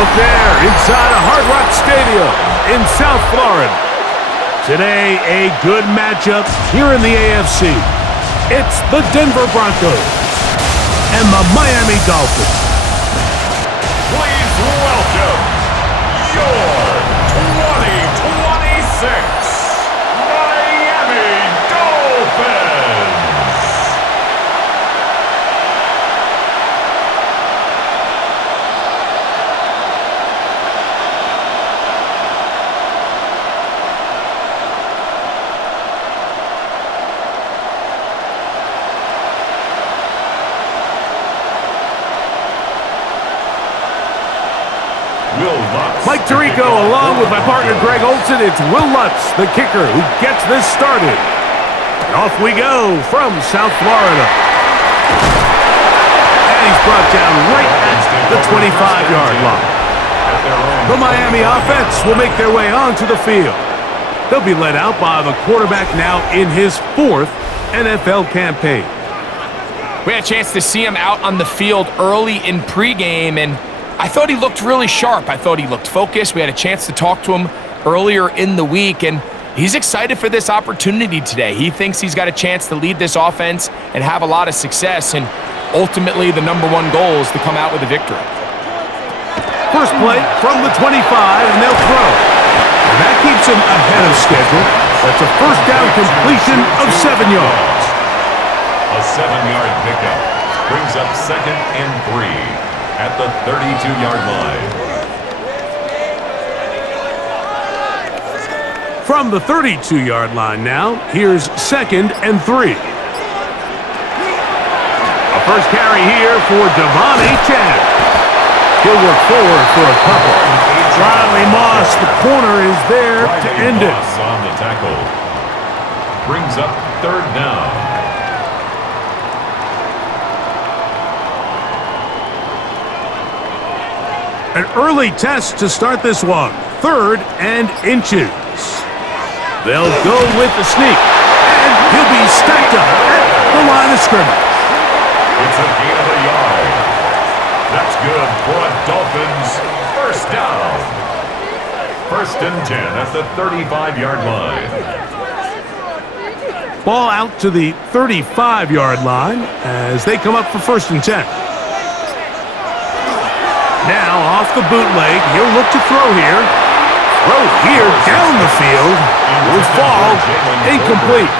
Look there, inside a Hard Rock Stadium in South Florida. Today, a good matchup here in the AFC. It's the Denver Broncos and the Miami Dolphins. Please welcome your 2026 Miami Dolphins. Mike Tirico along with my partner Greg Olson. It's Will Lutz, the kicker, who gets this started. And off we go from South Florida. And he's brought down right at the 25-yard line. The Miami offense will make their way onto the field. They'll be led out by the quarterback now in his 4th NFL campaign. We had a chance to see him out on the field early in pregame, and I thought he looked really sharp. I thought he looked focused. We had a chance to talk to him earlier in the week, and he's excited for this opportunity today. He thinks he's got a chance to lead this offense and have a lot of success, and ultimately the #1 goal is to come out with a victory. First play from the 25, and they'll throw. And that keeps him ahead of schedule. That's a first down completion of 7 yards. A 7-yard pickup brings up 2nd and 3. At the 32-yard line. From the 32-yard line now, here's 2nd and 3. A first carry here for Devon Achane. He'll work forward for a couple. Riley Moss, the corner, is there to end it. Moss on the tackle. Brings up 3rd down. An early test to start this one. 3rd and inches. They'll go with the sneak. And he'll be stacked up at the line of scrimmage. It's a gain of a yard. That's good for a Dolphins first down. 1st and 10 at the 35-yard line. Ball out to the 35-yard line as they come up for 1st and 10. Now off the bootleg, he'll look to throw here. Throw here down the field. Will fall incomplete.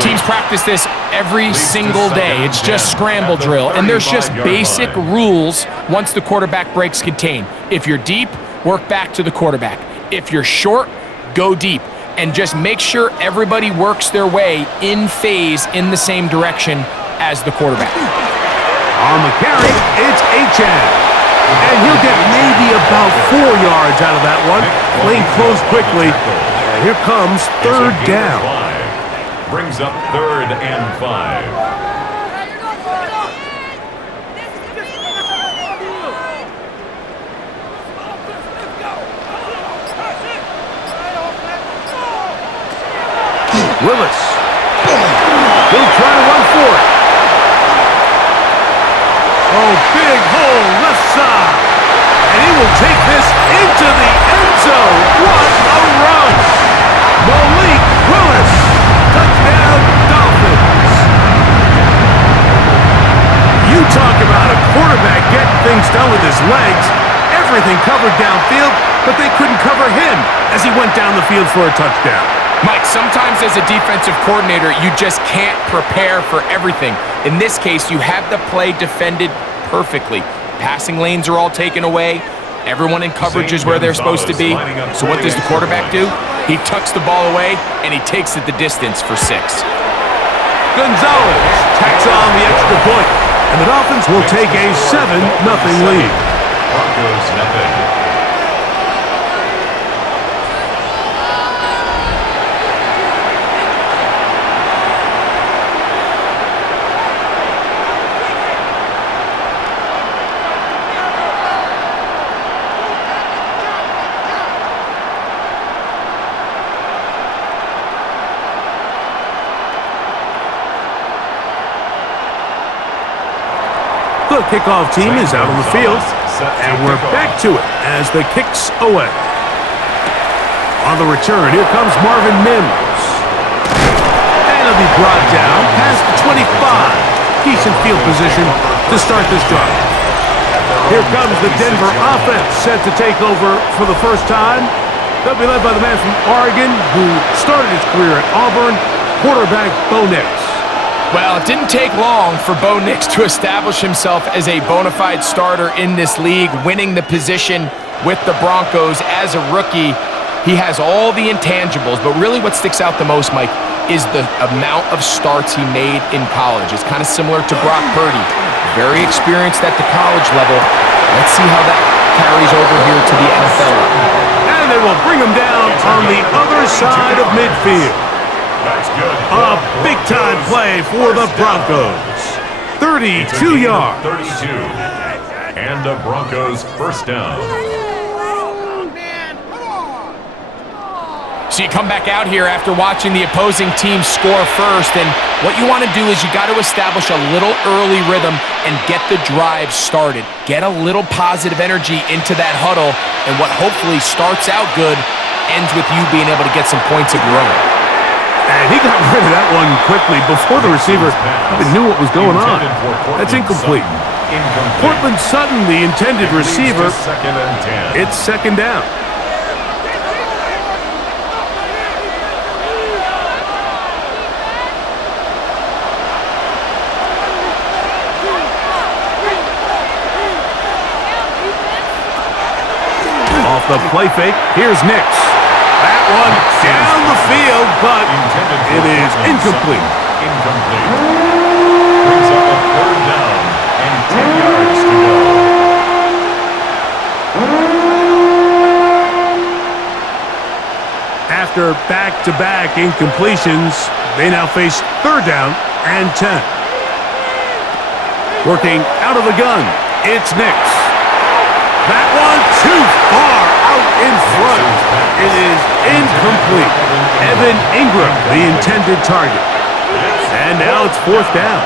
Teams practice this every single day. It's just scramble drill, and there's just basic rules once the quarterback breaks contain. If you're deep, work back to the quarterback. If you're short, go deep. And just make sure everybody works their way in phase in the same direction as the quarterback. On the carry, it's Achane. And he'll get maybe about 4 yards out of that one. Lane closed quickly. And here comes 3rd down. Brings up 3rd and 5. Willis. He'll try to run for it. Oh, big hole left side. And he will take this into the end zone. What a run. Malik Willis. Touchdown, Dolphins. You talk about a quarterback getting things done with his legs. Everything covered downfield, but they couldn't cover him as he went down the field for a touchdown. Mike, sometimes as a defensive coordinator, you just can't prepare for everything. In this case, you have the play defended perfectly. Passing lanes are all taken away. Everyone in coverage is where they're supposed to be. So what does the quarterback do? He tucks the ball away, and he takes it the distance for 6. Gonzalez tacks on the extra point, and the Dolphins will take a 7-0 lead. Broncos nothing. The kickoff team is out on the field. And we're back to it as the kick's away. On the return, here comes Marvin Mims. And he'll be brought down past the 25. Decent field position to start this drive. Here comes the Denver offense set to take over for the first time. They'll be led by the man from Oregon who started his career at Auburn, quarterback Bo Nix. Well, it didn't take long for Bo Nix to establish himself as a bona fide starter in this league, winning the position with the Broncos as a rookie. He has all the intangibles, but really what sticks out the most, Mike, is the amount of starts he made in college. It's kind of similar to Brock Purdy. Very experienced at the college level. Let's see how that carries over here to the NFL. And they will bring him down on the other side of midfield. A big-time play for the Broncos. 32 yards. 32. And the Broncos first down. So you come back out here after watching the opposing team score first, and what you want to do is you got to establish a little early rhythm and get the drive started. Get a little positive energy into that huddle, and what hopefully starts out good ends with you being able to get some points of your own. And he got rid of that one quickly before the receiver even knew what was going on. That's incomplete. Cortland Sutton, the intended receiver. It's second down. Off the play fake, here's Nix. That one down the field, but it is incomplete. Brings up a third down and 10 yards to go. After back-to-back incompletions, they now face third down and 10. Working out of the gun, it's Nix. That one too far out in front. It is incomplete. Evan Ingram, the intended target. And now it's fourth down.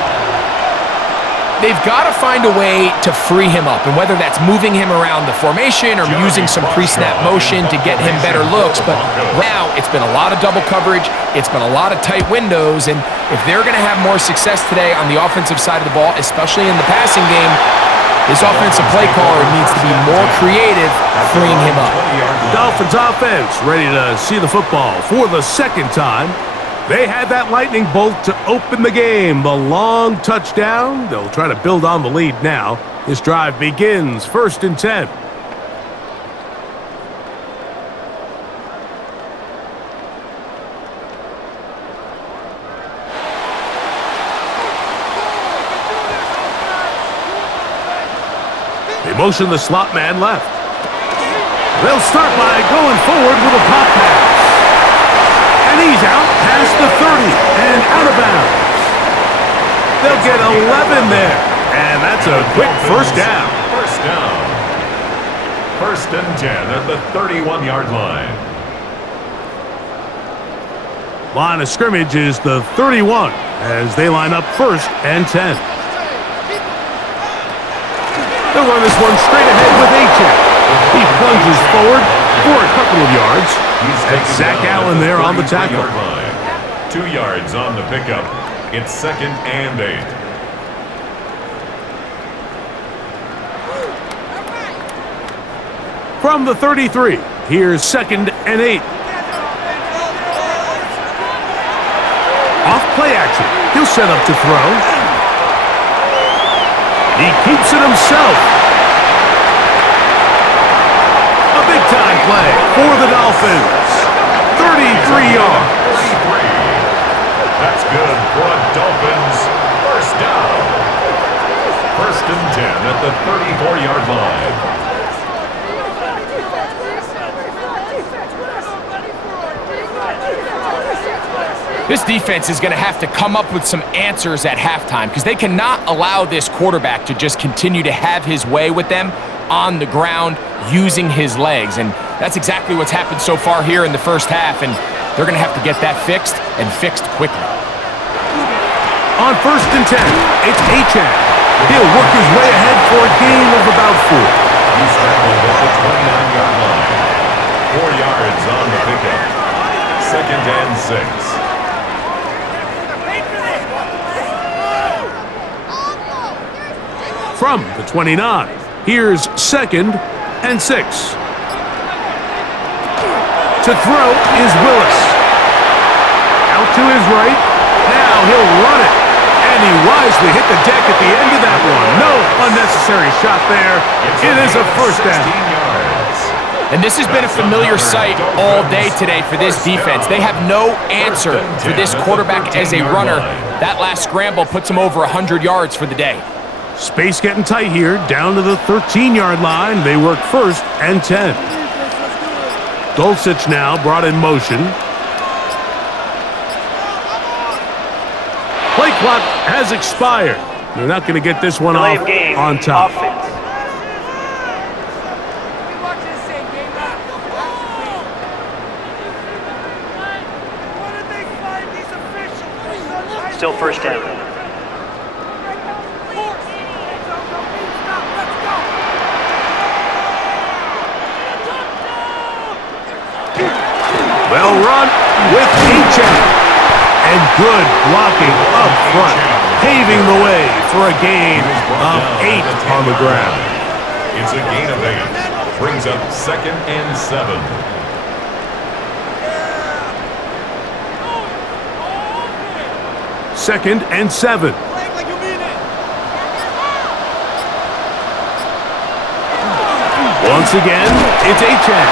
They've got to find a way to free him up, and whether that's moving him around the formation or using some pre-snap motion to get him better looks, but now it's been a lot of double coverage, it's been a lot of tight windows, and if they're going to have more success today on the offensive side of the ball, especially in the passing game, this offensive play caller needs to be more creative, freeing him up. The Dolphins offense ready to see the football for the second time. They had that lightning bolt to open the game. The long touchdown. They'll try to build on the lead now. This drive begins first and 10. They motion the slot man left. They'll start by going forward with a pop pass. And he's out past the 30 and out of bounds. They'll get 11 there. And that's a quick first down. First down. First and 10 at the 31-yard line. Line of scrimmage is the 31 as they line up first and 10. They'll run this one straight ahead with A-Check. He plunges forward for a couple of yards. That's Zach Allen there on the tackle. 2 yards on the pickup. It's second and 8. From the 33, here's second and 8. Off play action. He'll set up to throw. He keeps it himself. A big-time play for the Dolphins. 33 yards. 33. That's good for a Dolphins first down. First and 10 at the 34-yard line. This defense is going to have to come up with some answers at halftime because they cannot allow this quarterback to just continue to have his way with them on the ground using his legs. And that's exactly what's happened so far here in the first half, and they're going to have to get that fixed and fixed quickly. On first and 10, it's A-Check. He'll work his way ahead for a gain of about 4. He scrambled at the 29-yard line. 4 yards on the pickup. 2nd and 6. From the 29, here's 2nd and 6. To throw is Willis. Out to his right. Now he'll run it. And he wisely hit the deck at the end of that one. No unnecessary shot there. It is a first down. And this has been a familiar sight all day today for this defense. They have no answer for this quarterback as a runner. That last scramble puts him over 100 yards for the day. Space getting tight here, down to the 13-yard line. They work 1st and 10. Dulcich now brought in motion. Play clock has expired. They're not going to get this one off on top. Still first down. Well run with H.M. And good blocking up front, paving the way for a gain of 8 on the ground. It's a gain of 8. Brings up 2nd and 7. Second and 7. Once again, it's H.M.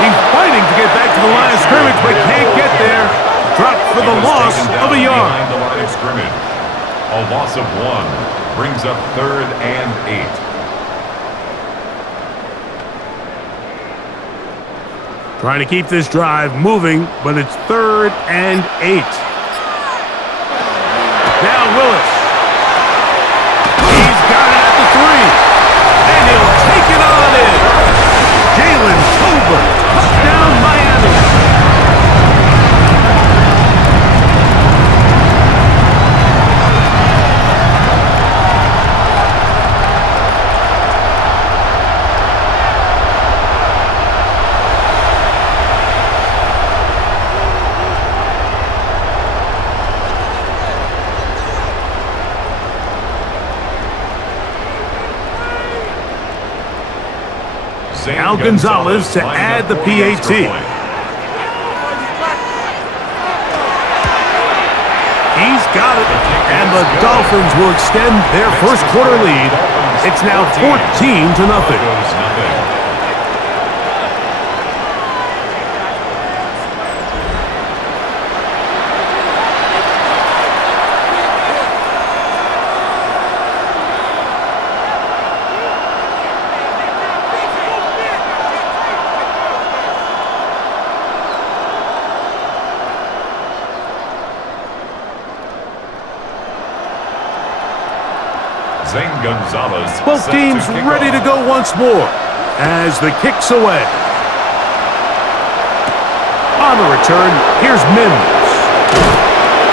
He's fighting to get back to the line of scrimmage, but can't get there. Dropped for the loss of a yard. Behind the line of scrimmage. A loss of 1 brings up 3rd and 8. Trying to keep this drive moving, but it's 3rd and 8. Now Willis. He's got it at the 3. And he'll take it on in. Jaylen over. Touchdown Miami. Al Gonzalez to add the PAT. He's got it, and the Dolphins will extend their first quarter lead. It's now 14-0. Gonzalez. Both teams ready to go once more as the kick's away. On the return, here's Mims.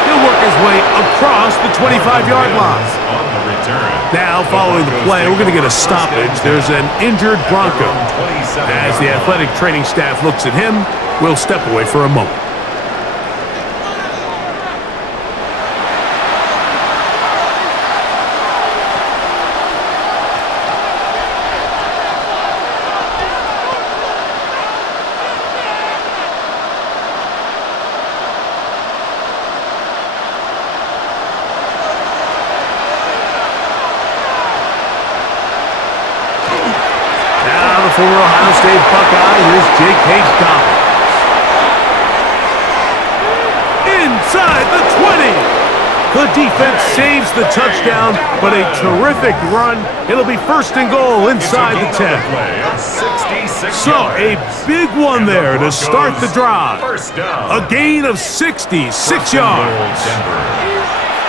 He'll work his way across the 25-yard line. Now, following the play, we're going to get a stoppage. There's an injured Bronco. As the athletic training staff looks at him, we'll step away for a moment. For Ohio State Buckeye, here's J.K. Dobbins. Inside the 20. The defense saves the touchdown, but a terrific run. It'll be 1st and goal inside the 10. So a big one there to start the drive. A gain of 66 yards.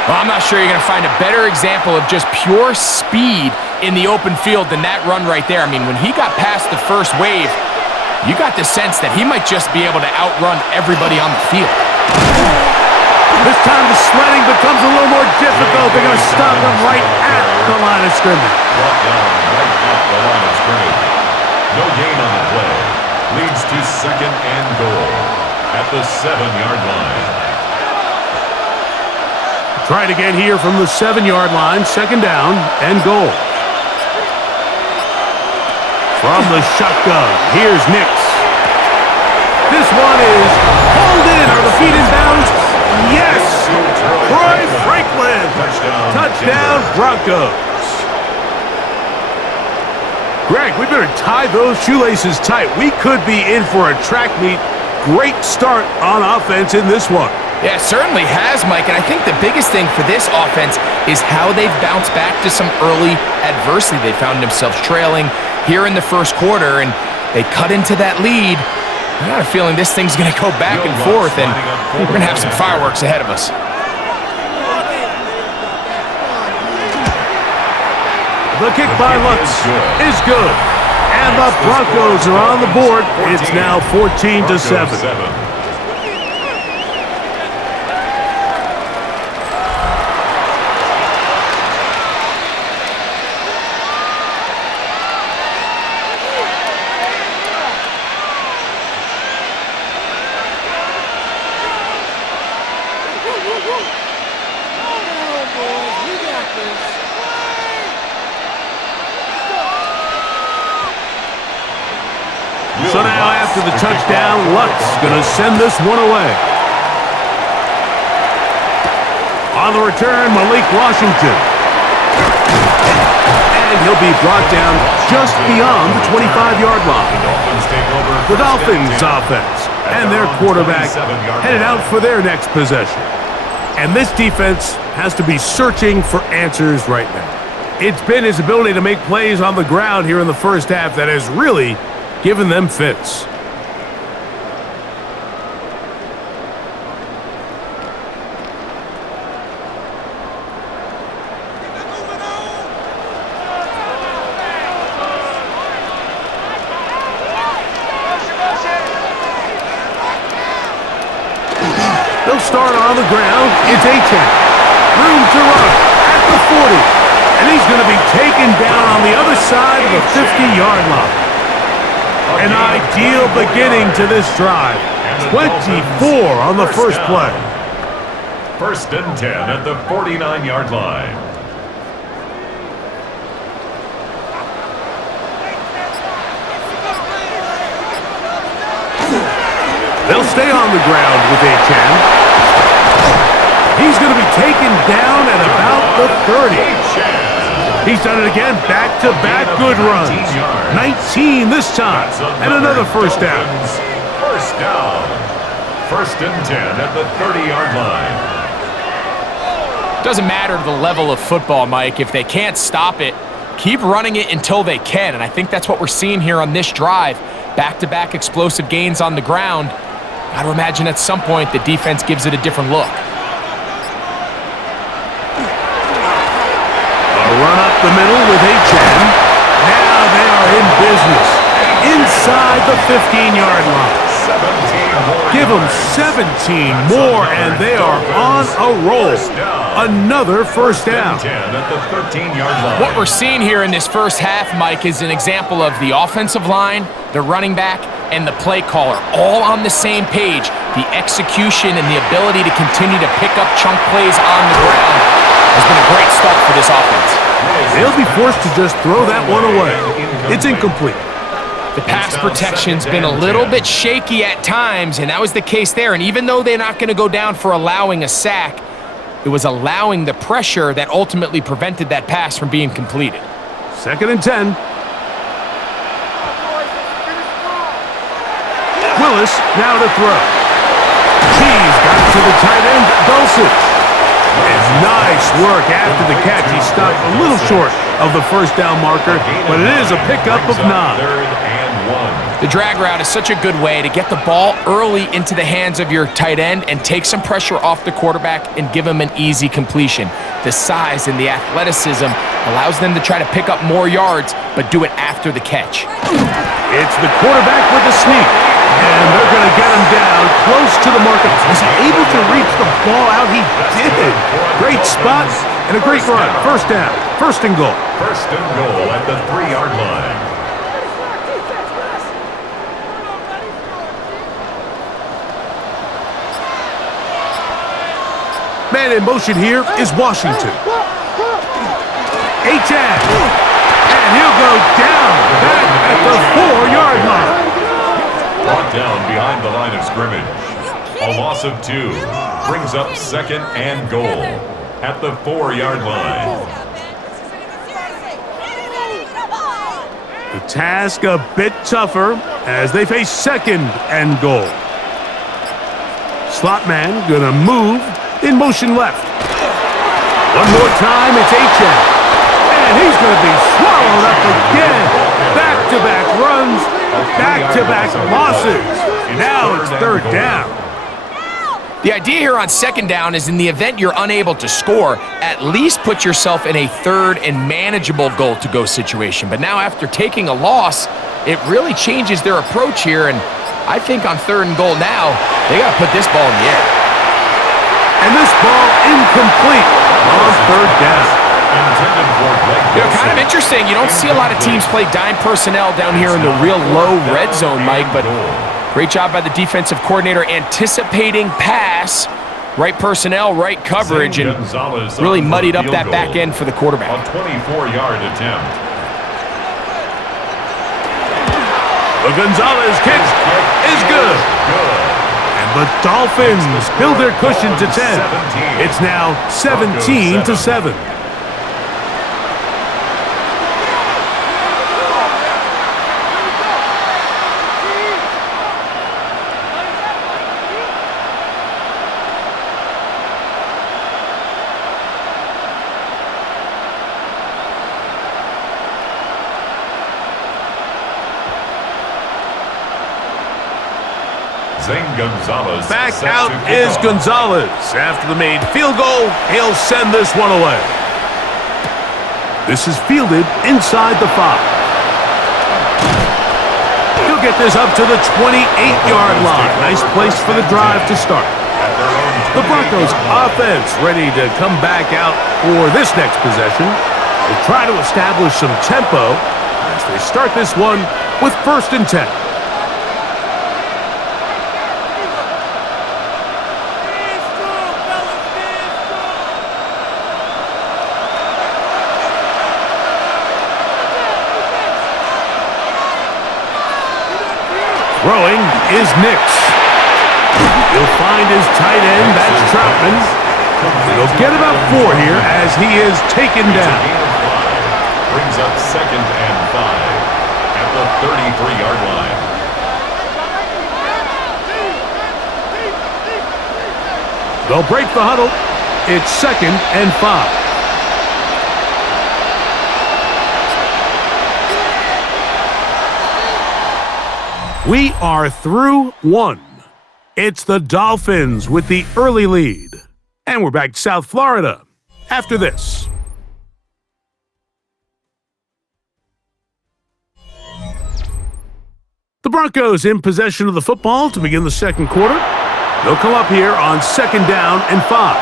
Well, I'm not sure you're going to find a better example of just pure speed in the open field than that run right there. I mean, when he got past the first wave, you got the sense that he might just be able to outrun everybody on the field. This time the sledding becomes a little more difficult. They're going to stop him right at the line of scrimmage. The line of scrimmage. No gain on the play. Leads to second and goal at the 7-yard line. Try it again here from the 7-yard line. Second down and goal. From the shotgun, here's Nix. This one is hauled in. Are the feet in bounds? Yes! Troy Franklin! Touchdown, Broncos. Greg, we better tie those shoelaces tight. We could be in for a track meet. Great start on offense in this one. Yeah, it certainly has, Mike, and I think the biggest thing for this offense is how they've bounced back to some early adversity. They found themselves trailing here in the first quarter, and they cut into that lead. I got a feeling this thing's going to go back and forth, and we're going to have some fireworks ahead of us. The kick by Lutz is good. And the Broncos are on the board. It's now 14-7. So now after the touchdown, Lutz going to send this one away. On the return, Malik Washington. And he'll be brought down just beyond the 25-yard line. The Dolphins offense and their quarterback headed out for their next possession. And this defense has to be searching for answers right now. It's been his ability to make plays on the ground here in the first half that has really given them fits. They'll start on the ground. It's A-10. Room to run at the 40. And he's going to be taken down on the other side of the 50-yard line. An ideal beginning to this drive. 24 on the first play. First and 10 at the 49-yard line. They'll stay on the ground with A-10. He's going to be taken down at about the 30. He's done it again, back-to-back good runs. 19 this time, and another first down. First down. First and 10 at the 30-yard line. Doesn't matter the level of football, Mike. If they can't stop it, keep running it until they can, and I think that's what we're seeing here on this drive. Back-to-back explosive gains on the ground. Got to imagine at some point the defense gives it a different look. Run up the middle with A-10. Now they are in business. Inside the 15-yard line. Give them 17 more, and they are on a roll. Another first down. What we're seeing here in this first half, Mike, is an example of the offensive line, the running back, and the play caller all on the same page. The execution and the ability to continue to pick up chunk plays on the ground has been a great start for this offense. They'll be forced to just throw that one away. It's incomplete. The pass protection's been a little bit shaky at times, and that was the case there. And even though they're not going to go down for allowing a sack, it was allowing the pressure that ultimately prevented that pass from being completed. Second and 10. Willis now to throw. He's got it to the tight end, Dulcich. And nice work after the catch. He stopped a little short of the first down marker, but it is a pickup of 9. The drag route is such a good way to get the ball early into the hands of your tight end and take some pressure off the quarterback and give him an easy completion. The size and the athleticism allows them to try to pick up more yards, but do it after the catch. It's the quarterback with the sneak, and they're going to get him down close to the marker. Was he able to reach the ball out? He did. Great spot, And a great run. First down. First and goal. First and goal at the 3-yard line. Man in motion here is Washington. H.N. And he'll go down back at the 4-yard line. Brought down behind the line of scrimmage. A loss of 2 brings up second and goal at the 4-yard line. The task a bit tougher as they face second and goal. Slot man gonna move in motion left. One more time, it's H.N. And he's gonna be swallowed up again. Back-to-back runs, back-to-back losses. Now it's third down. The idea here on second down is in the event you're unable to score, at least put yourself in a third and manageable goal-to-go situation. But now after taking a loss, it really changes their approach here. And I think on third and goal now, they got to put this ball in the air. And this ball incomplete on third down. Kind of interesting. You don't see a lot of teams play dime personnel down here in the real low red zone, Mike, but great job by the defensive coordinator anticipating pass, right personnel, right coverage, and really muddied up that back end for the quarterback. A 24-yard attempt. The Gonzalez kick is good. And the Dolphins build their cushion to 10. It's now 17-7. Gonzalez back out is Gonzalez. After the made field goal, he'll send this one away. This is fielded inside the 5. He'll get this up to the 28-yard line. Nice place for the drive to start. The Broncos offense ready to come back out for this next possession. They try to establish some tempo as they start this one with first and 10. Throwing is Nix. He'll find his tight end, that's Troutman. He'll get about 4 here as he is taken down. Brings up second and 5 at the 33-yard line. They'll break the huddle. It's second and 5. We are through 1. It's the Dolphins with the early lead. And we're back to South Florida after this. The Broncos in possession of the football to begin the second quarter. They'll come up here on second down and 5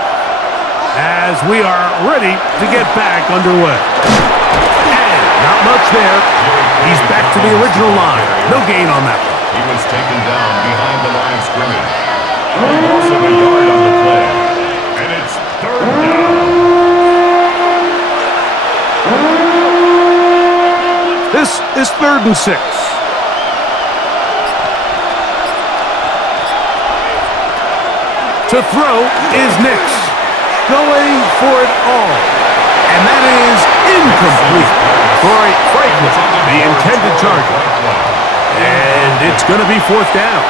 as we are ready to get back underway. And not much there. He's back to the original line. No gain on that one. He was taken down behind the line of scrimmage. Loss of a yard on the play. And it's third down. This is third and 6. To throw is Nix. Going for it all. And that is incomplete. Franklin, the intended target. And it's going to be fourth down.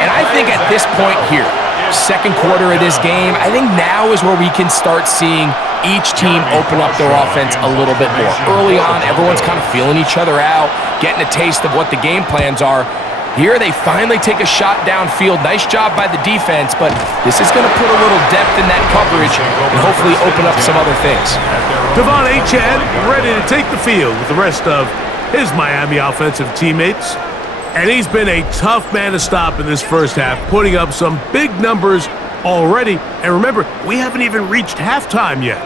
And I think at this point here, second quarter of this game, I think now is where we can start seeing each team open up their offense a little bit more. Early on, everyone's kind of feeling each other out, getting a taste of what the game plans are. Here, they finally take a shot downfield. Nice job by the defense, but this is going to put a little depth in that coverage and hopefully open up some other things. Devon Achane ready to take the field with the rest of his Miami offensive teammates. And he's been a tough man to stop in this first half, putting up some big numbers already. And remember, we haven't even reached halftime yet.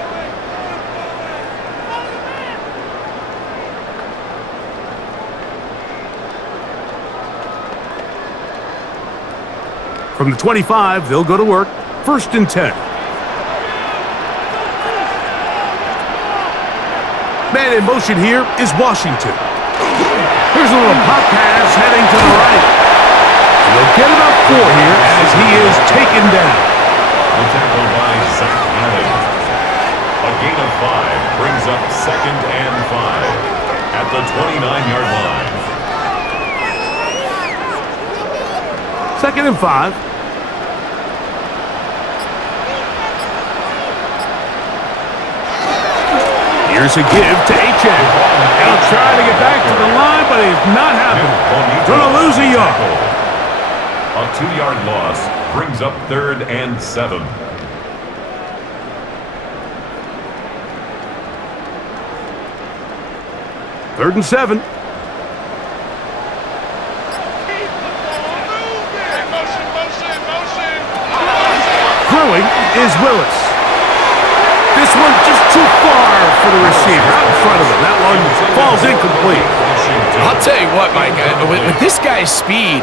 From the 25, they'll go to work. 1st and 10. Man in motion here is Washington. Here's a little pop pass heading to the right. And they'll get about 4 here as he is taken down. The tackle by Zach Allen. A gain of 5 brings up 2nd and 5 at the 29-yard line. 2nd and 5. Here's a give to H.N. He'll try to get back to the line, but he's not happening. Going to lose a yard. A 2-yard loss brings up 3rd and 7. Third and 7. Throwing is Willis. This one just too far for the receiver, out in front of him. That one falls incomplete. I'll tell you what, Mike, with this guy's speed,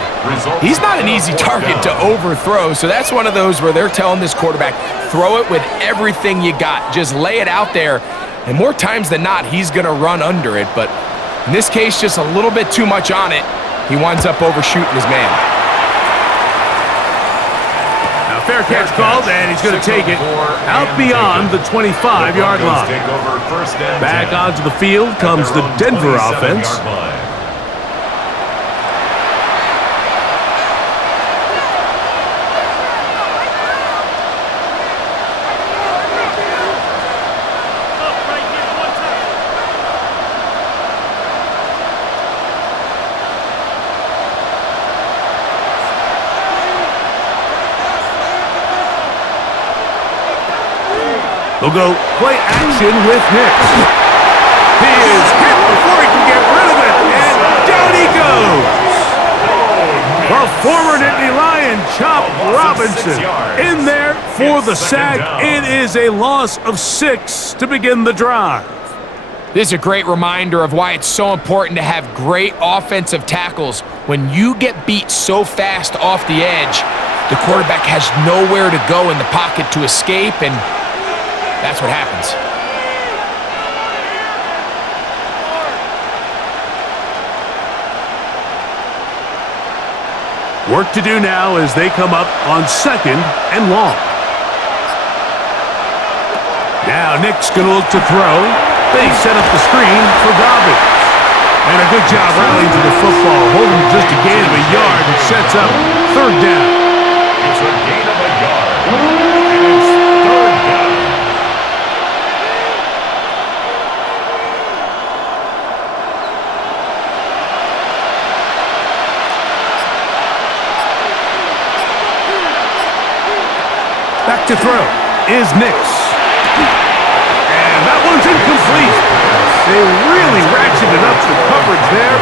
he's not an easy target to overthrow. So that's one of those where they're telling this quarterback, throw it with everything you got. Just lay it out there. And more times than not, he's going to run under it. But in this case, just a little bit too much on it. He winds up overshooting his man. Fair catch called, and he's going to take it out beyond the 25-yard line. Back onto the field comes the Denver offense. They'll go play action with Nix. He is hit before he can get rid of it, and down he goes. The former Nittany Lion, Chop Robinson, in there for the sack. It is a loss of 6 to begin the drive. This is a great reminder of why it's so important to have great offensive tackles. When you get beat so fast off the edge, the quarterback has nowhere to go in the pocket to escape, and that's what happens. Work to do now as they come up on 2nd and long. Now Nick's going to look to throw. They set up the screen for Dobbins. And a good job rallying to the football, holding just a gain of a yard and sets up 3rd down. It's a gain of a yard. And it's 3rd down. Back to throw is Nix. And that one's incomplete. They really ratcheted up the coverage there.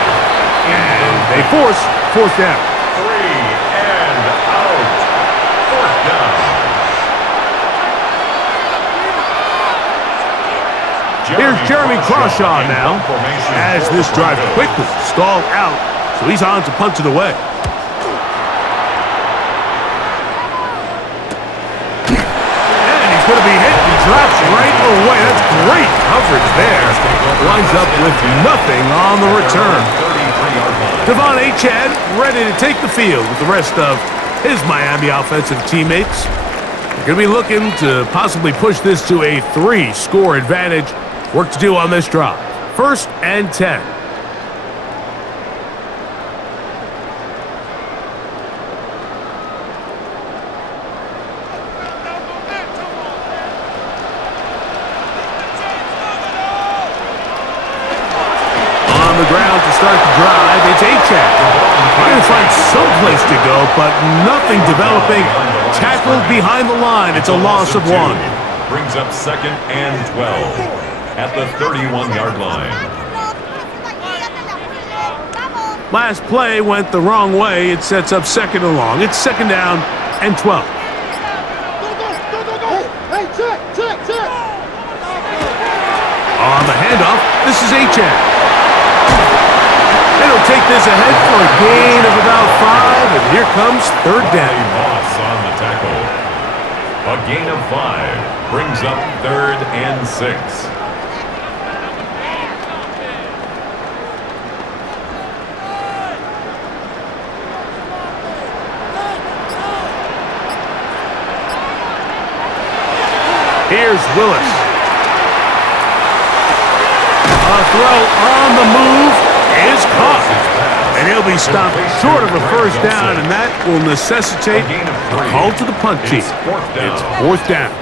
And they force 4th down. 3 and out. 4th down. Here's Jeremy Crawshaw now as this drive quickly stalled out. So he's on to punt it away. Going to be hit and drops right away. That's great coverage there. Winds up with nothing on the return. Devon Achane ready to take the field with the rest of his Miami offensive teammates. They're going to be looking to possibly push this to a 3-score advantage. Work to do on this drive. 1st and 10. Start the drive, it's Achane. Trying to find some place to go, but nothing developing. Tackled behind the line. It's a loss of 1. Brings up 2nd and 12 at the 31-yard line. Last play went the wrong way. It sets up 2nd and long. It's 2nd down and 12. On the handoff, this is Achane. And he'll take this ahead for a gain of about 5, and here comes third down. Loss on the tackle. A gain of 5 brings up 3rd and 6. Here's Willis. A throw on the move is caught. And he'll be stopped short of a first down, and that will necessitate a call to the punt team. It's 4th down.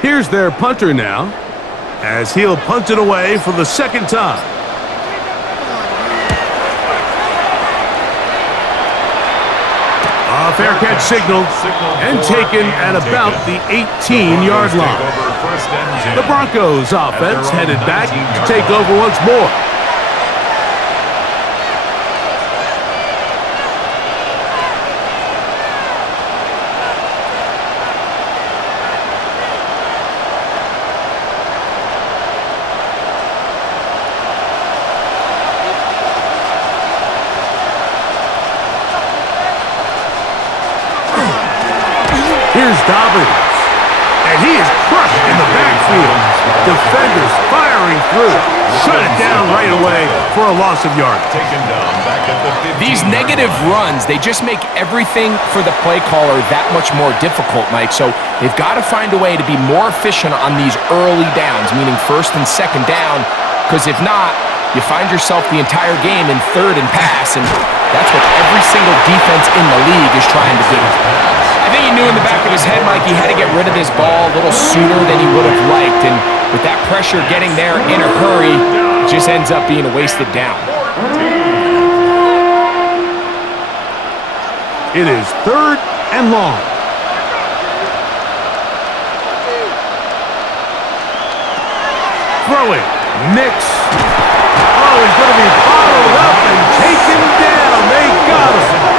Here's their punter now, as he'll punt it away for the 2nd time. A fair catch signaled and taken at about the 18-yard line. The Broncos offense headed back to take over once more. Here's Dobbins, and he is crushed in the backfield. Defenders firing through. Shut it down right away for a loss of yardage. Taken down back at the 15. These negative runs, they just make everything for the play caller that much more difficult, Mike. So they've got to find a way to be more efficient on these early downs, meaning 1st and 2nd down, because if not, you find yourself the entire game in 3rd and pass, and that's what every single defense in the league is trying to do. I think he knew in the back of his head, Mike, he had to get rid of this ball a little sooner than he would have liked, and with that pressure getting there in a hurry, it just ends up being a wasted down. It is 3rd and long. Throwing. Nix. Oh, he's going to be bottled up and taken down. They got him.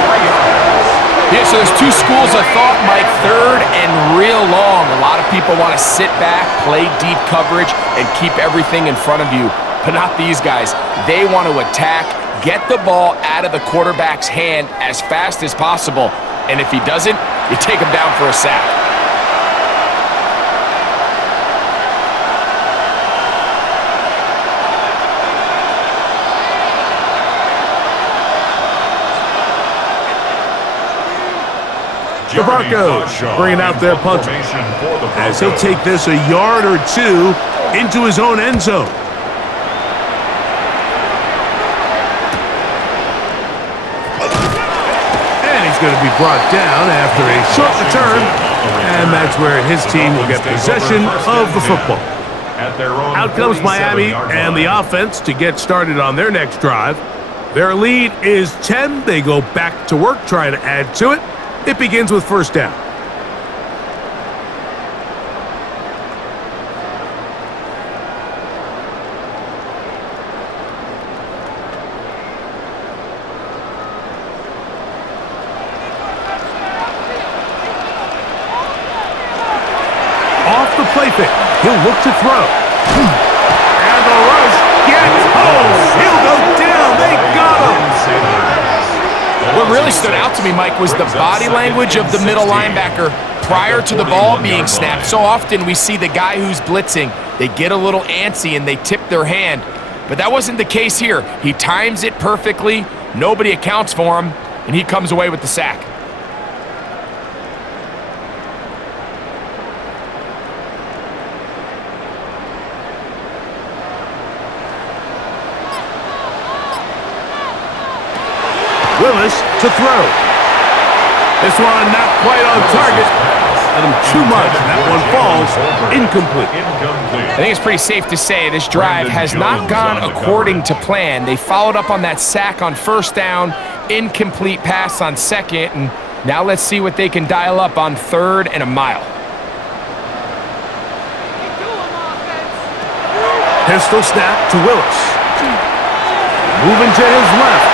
Yeah, so there's 2 schools of thought, Mike. 3rd and real long. A lot of people want to sit back, play deep coverage, and keep everything in front of you. But not these guys. They want to attack, get the ball out of the quarterback's hand as fast as possible. And if he doesn't, you take him down for a sack. The Broncos bringing out their punter as he'll take this a yard or 2 into his own end zone. And he's going to be brought down after a short return, and that's where his team will get possession of the football. Out comes Miami and the offense to get started on their next drive. Their lead is 10. They go back to work trying to add to it. It begins with 1st down. Off the play fake, he'll look to throw. And the rush gets home. He'll go down. They got him. What really stood out to me, Mike, was the body language of the middle linebacker prior to the ball being snapped. So often we see the guy who's blitzing, they get a little antsy and they tip their hand. But that wasn't the case here. He times it perfectly, nobody accounts for him, and he comes away with the sack. Willis to throw. This one not quite on target. Let him too much, and that one falls incomplete. I think it's pretty safe to say this drive has not gone according to plan. They followed up on that sack on 1st down, incomplete pass on 2nd, and now let's see what they can dial up on 3rd and a mile. Pistol snap to Willis. Moving to his left.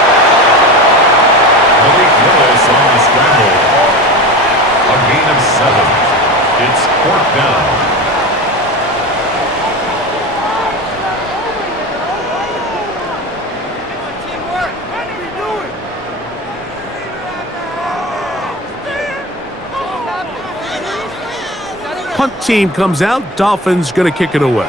punt team comes out. Dolphins going to kick it away.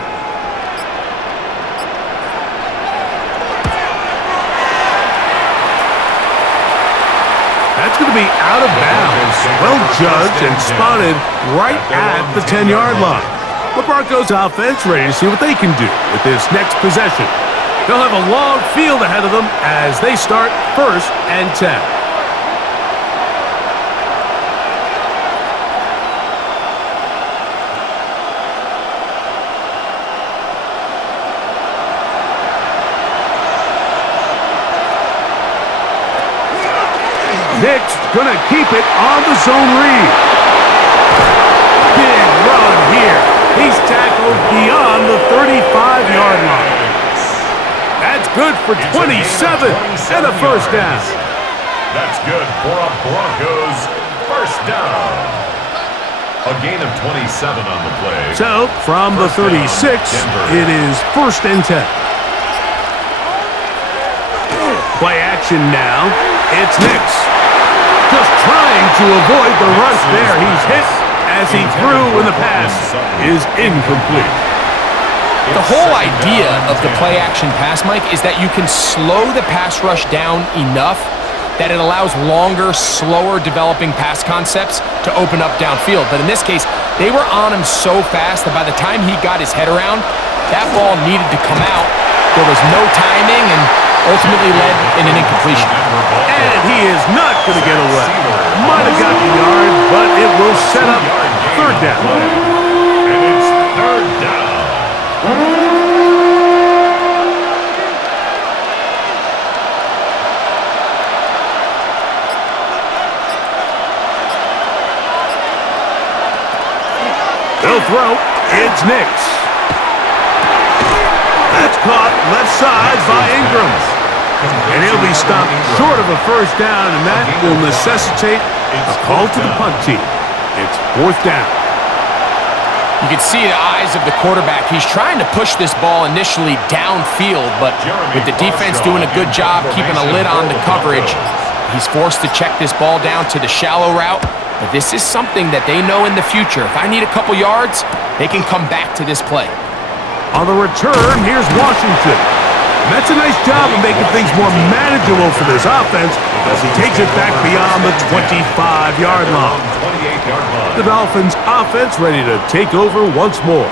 That's going to be out of bounds. Well judged and spotted right at the 10-yard line. The Broncos offense ready to see what they can do with this next possession. They'll have a long field ahead of them as they start 1st and 10. Nick's gonna keep it on the zone read. Big run here. He's tackled beyond the 35-yard line. That's good for 27 and a first down. That's good for a Broncos first down. A gain of 27 on the play. So, from the 36, it is 1st and 10. Play action now. It's Nick's. Just trying to avoid the rush there. He's hit as he threw when the pass is incomplete. The whole idea of the play-action pass, Mike, is that you can slow the pass rush down enough that it allows longer, slower developing pass concepts to open up downfield. But in this case, they were on him so fast that by the time he got his head around, that ball needed to come out. There was no timing and ultimately led in an incompletion. And he is not going to get away. Might have got the yard, but it will set up 3rd down. And it's 3rd down. They'll throw. It's Nick's. That's caught left side by Ingram. And he'll be stopped short of a first down, and that will necessitate a call to the punt team. It's 4th down. You can see the eyes of the quarterback. He's trying to push this ball initially downfield, but with the defense doing a good job keeping a lid on the coverage, he's forced to check this ball down to the shallow route. But this is something that they know in the future. If I need a couple yards, they can come back to this play. On the return, here's Washington. And that's a nice job of making things more manageable for this offense as he takes it back beyond the 25-yard line. The Dolphins offense ready to take over once more.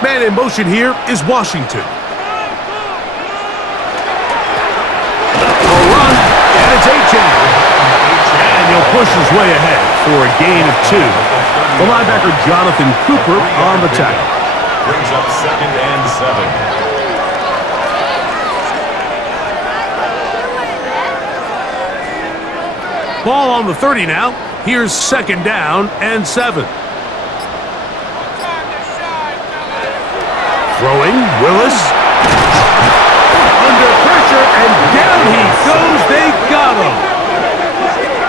Man in motion here is Washington. A run, and it's A-Chain. And he'll push his way ahead for a gain of 2. The linebacker Jonathan Cooper on the tackle. Brings up 2nd and 7. Ball on the 30 now. Here's 2nd down and 7. Throwing, Willis. Under pressure, and down he goes. They got him.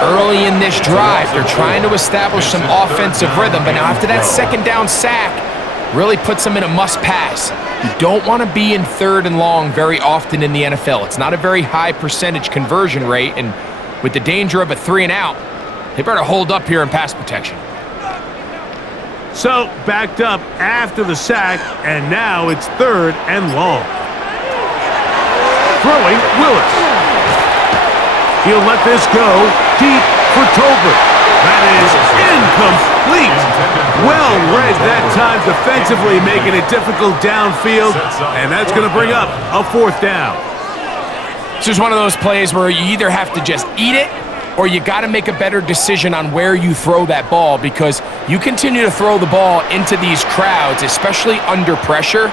Early in this drive, they're trying to establish some offensive rhythm, but now after that 2nd down sack, really puts them in a must-pass. You don't want to be in 3rd and long very often in the NFL. It's not a very high percentage conversion rate, and with the danger of a 3-and-out, they better hold up here in pass protection. So, backed up after the sack, and now it's 3rd and long. Throwing, Willis. He'll let this go deep for Tolbert. That is incomplete. Well read that time defensively, making it difficult downfield, and that's going to bring up a 4th down. This is one of those plays where you either have to just eat it or you got to make a better decision on where you throw that ball, because you continue to throw the ball into these crowds, especially under pressure,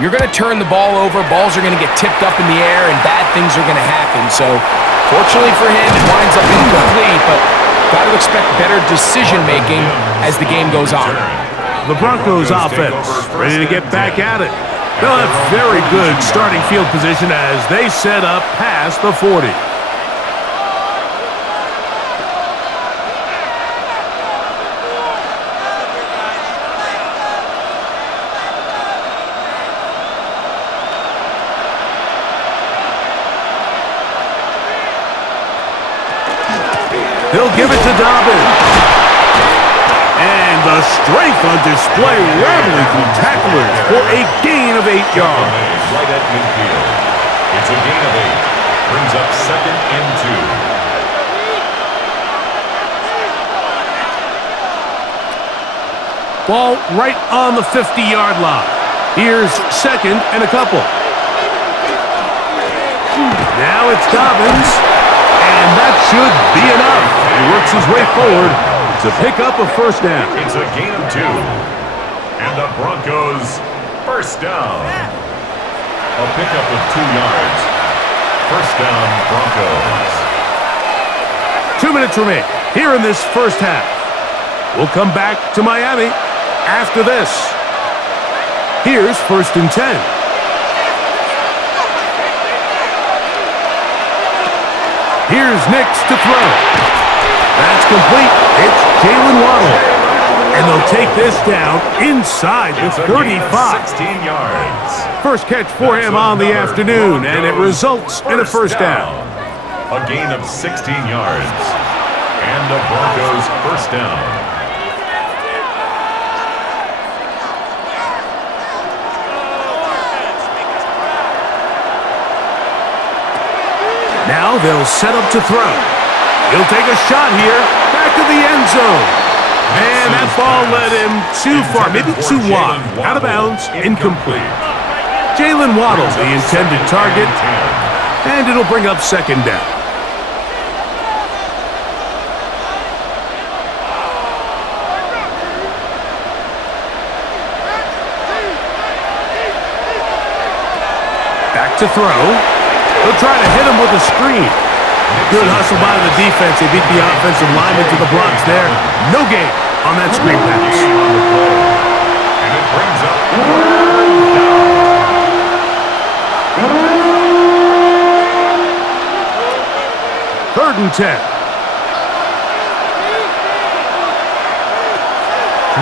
you're going to turn the ball over, balls are going to get tipped up in the air, and bad things are going to happen. So, fortunately for him, it winds up incomplete, but got to expect better decision-making as the game goes on. The Broncos offense ready to get back at it. They'll have very good starting field position as they set up past the 40. They'll give it to Dobbins. And the strength on display, rattling through tacklers for a gain of 8 yards. Right at midfield. It's a gain of 8. Brings up 2nd and 2. Ball right on the 50-yard line. Here's 2nd and a couple. Now it's Dobbins, and that should be enough. He works his way forward to pick up a first down. It's a gain of 2. And the Broncos first down. A pickup of 2 yards. First down, Broncos. 2 minutes remain here in this first half. We'll come back to Miami after this. Here's 1st and 10. Here's Nix to throw. That's complete. It's Jaylen Waddle. And they'll take this down inside the 35. 16 yards. First catch for him on the afternoon, and it results in a first down. A gain of 16 yards. And the Broncos first down. Now they'll set up to throw. He'll take a shot here, back to the end zone. And that ball led him too far, maybe too wide. Out of bounds, incomplete. Jaylen Waddle, the intended target, and it'll bring up 2nd down. Back to throw. They'll try to hit him with a screen. Good hustle by the defense. They beat the offensive lineman to the blocks there. No gain on that screen pass. And it brings up 3rd and 10.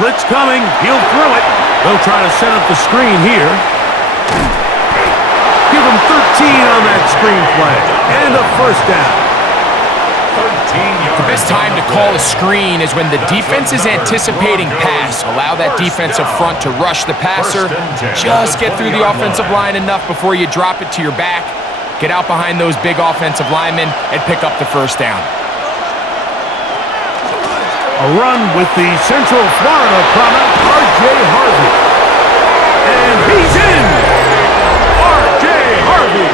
Blitz coming. He'll throw it. They'll try to set up the screen here. Give him 13 on that screen play. And a first down. 13 yards. The best time to call a screen is when the defense is anticipating pass. Allow that defensive front to rush the passer. Just get through the offensive line enough before you drop it to your back. Get out behind those big offensive linemen and pick up the first down. A run with the Central Florida product, R.J. Harvey. And he's in! R.J. Harvey.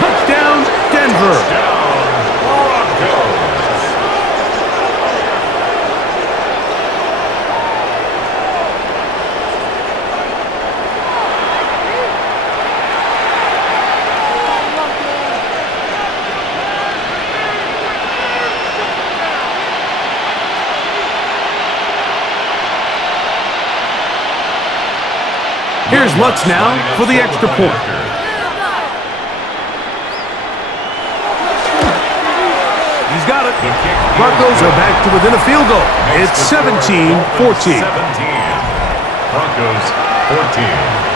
Touchdown, Denver. Here's Lutz now for the extra point. He's got it. Broncos are back to within a field goal. It's 17-14. Broncos 14.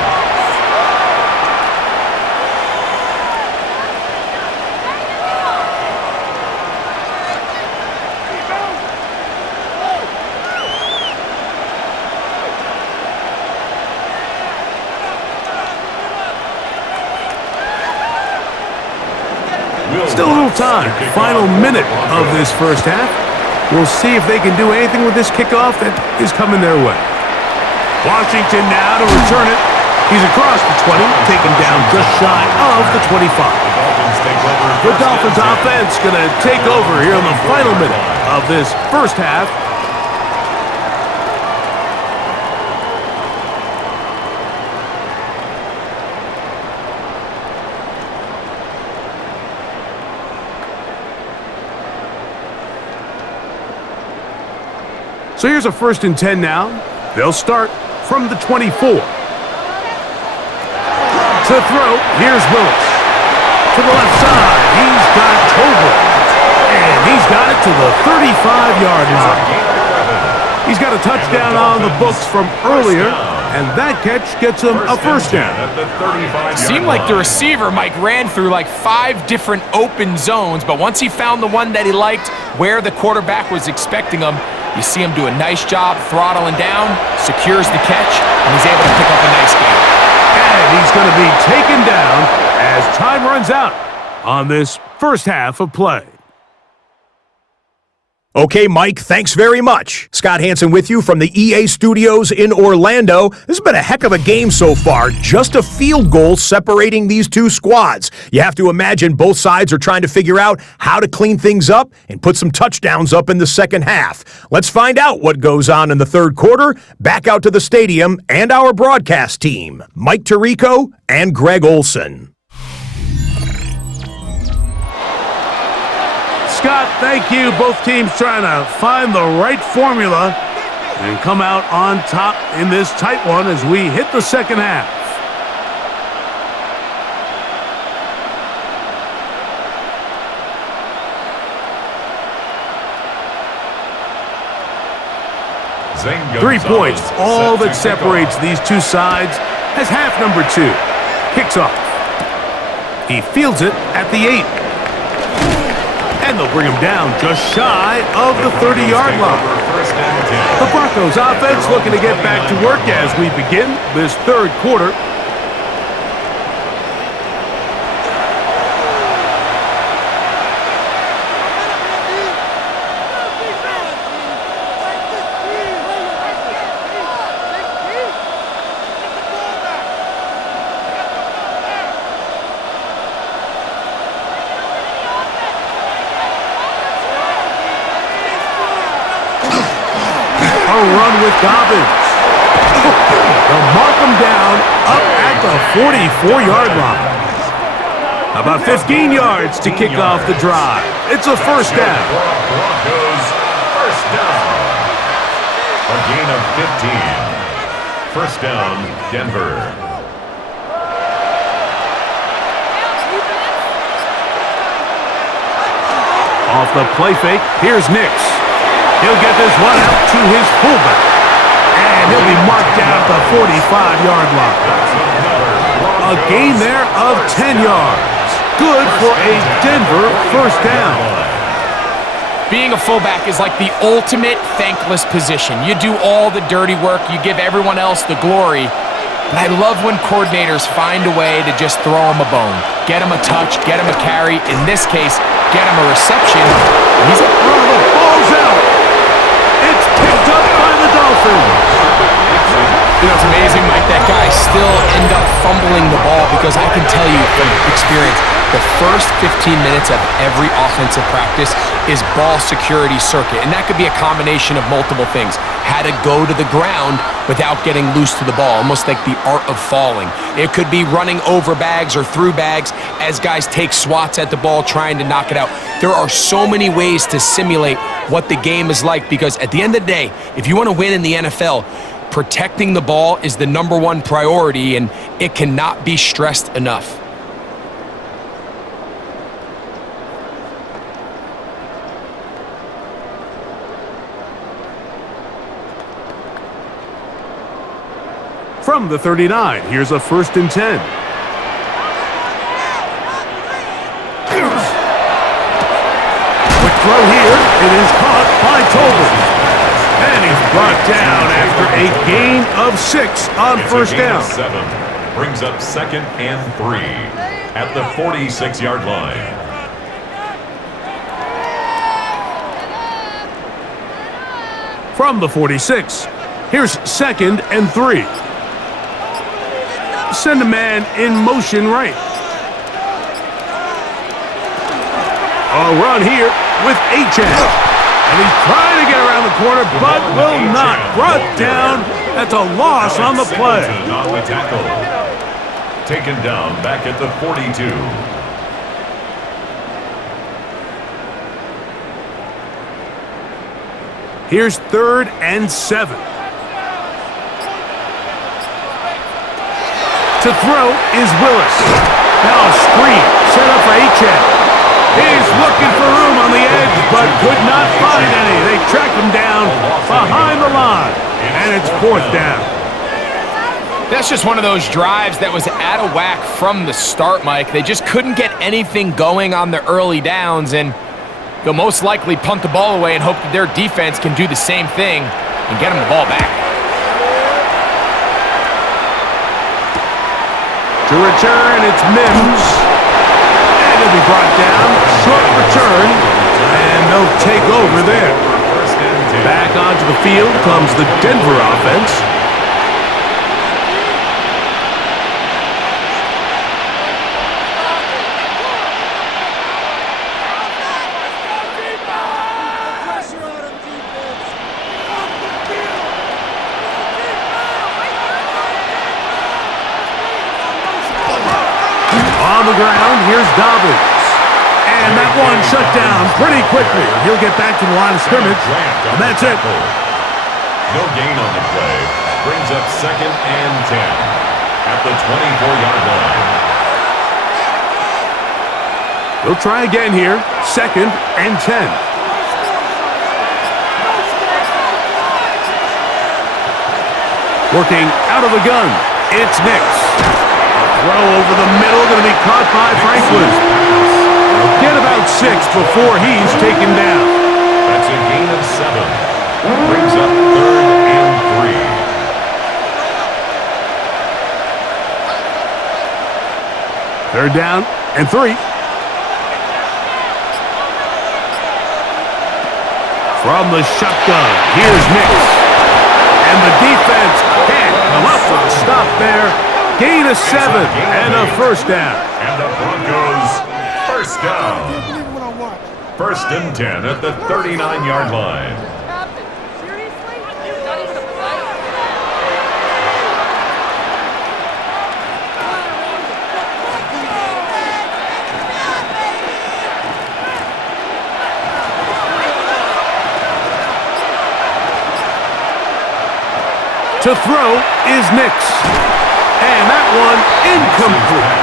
Still a little time. Final minute of this first half. We'll see if they can do anything with this kickoff that is coming their way. Washington now to return it. He's across the 20, taken down just shy of the 25. The Dolphins offense going to take over here in the final minute of this first half. So here's a 1st and 10 now. They'll start from the 24. To throw, here's Willis. To the left side, he's got Tolbert. And he's got it to the 35-yard line. He's got a touchdown on the books from earlier. and that catch gets him a first down. At the 35-yard Seemed like the line. receiver, Mike, ran through like 5 different open zones, but once he found the one that he liked where the quarterback was expecting him, you see him do a nice job throttling down, secures the catch, and he's able to pick up a nice gain. And he's going to be taken down as time runs out on this first half of play. Okay, Mike, thanks very much. Scott Hansen with you from the EA Studios in Orlando. This has been a heck of a game so far. Just a field goal separating these two squads. You have to imagine both sides are trying to figure out how to clean things up and put some touchdowns up in the second half. Let's find out what goes on in the third quarter. Back out to the stadium and our broadcast team, Mike Tirico and Greg Olson. Scott, thank you. Both teams trying to find the right formula and come out on top in this tight one as we hit the second half. Zane 3 Gonzalez points, all set that to kick separates off. these two sides as half number 2 kicks off. He fields it at the 8. And they'll bring him down just shy of the 30-yard line. First and 10. The Broncos offense looking to get back to work as we begin this third quarter. Run with Dobbins. They'll mark him down up at the 44-yard line. About 15 yards to kick off the drive. It's a first down. Broncos first down. A gain of 15. First down, Denver. Off the play fake, here's Nix. He'll get this one out to his fullback. And he'll be marked down at the 45-yard line. A gain there of 10 yards. Good for a Denver first down. Being a fullback is like the ultimate thankless position. You do all the dirty work, you give everyone else the glory. But I love when coordinators find a way to just throw him a bone. Get him a touch, get him a carry. In this case, get him a reception. He's the ball's out. It's picked up by the Dolphins. You know, it's amazing, Mike, that guy still end up fumbling the ball because I can tell you from experience, the first 15 minutes of every offensive practice is ball security circuit. And that could be a combination of multiple things. How to go to the ground without getting loose to the ball, almost like the art of falling. It could be running over bags or through bags as guys take swats at the ball trying to knock it out. There are so many ways to simulate what the game is like because at the end of the day, if you want to win in the NFL, protecting the ball is the #1 priority, and it cannot be stressed enough. From the 39, here's a first and 10. Quick throw here. It is caught by Tolbert. And he's brought down after a gain of 6 on first down. 7 brings up second and 3 at the 46-yard line. From the 46, here's second and 3. Send a man in motion right. A run here with Achane. And he's trying to get around the corner, but will not. Brought down. That's a loss on the play. On the tackle. Taken down back at the 42. Here's third and 7. To throw is Willis. Now a screen set up for Achane. He's looking for room on the edge, but could not find any. They track him down behind the line, and it's fourth down. That's just one of those drives that was out of whack from the start, Mike. They just couldn't get anything going on the early downs, and they'll most likely punt the ball away and hope that their defense can do the same thing and get them the ball back. To return, it's Mims. And he'll be brought down. Short return. And they'll take over there. Back onto the field comes the Denver offense. On the ground, here's Dobbins. And that one shut down pretty quickly. He'll get back to the line of scrimmage, and that's it. No gain on the play. Brings up 2nd and 10 at the 24-yard line. They'll try again here. 2nd and 10. Working out of the gun. It's Nix. Throw over the middle, going to be caught by Franklin. He'll get about 6 before he's taken down. That's a gain of 7. Brings up 3rd and 3. 3rd down and 3. From the shotgun, here's Nix. And the defense can't come up with a stop there. Gain of 7 and a 1st down. And the Broncos, 1st down. 1st and 10 at the 39-yard line. To throw is Nix. And that one incomplete.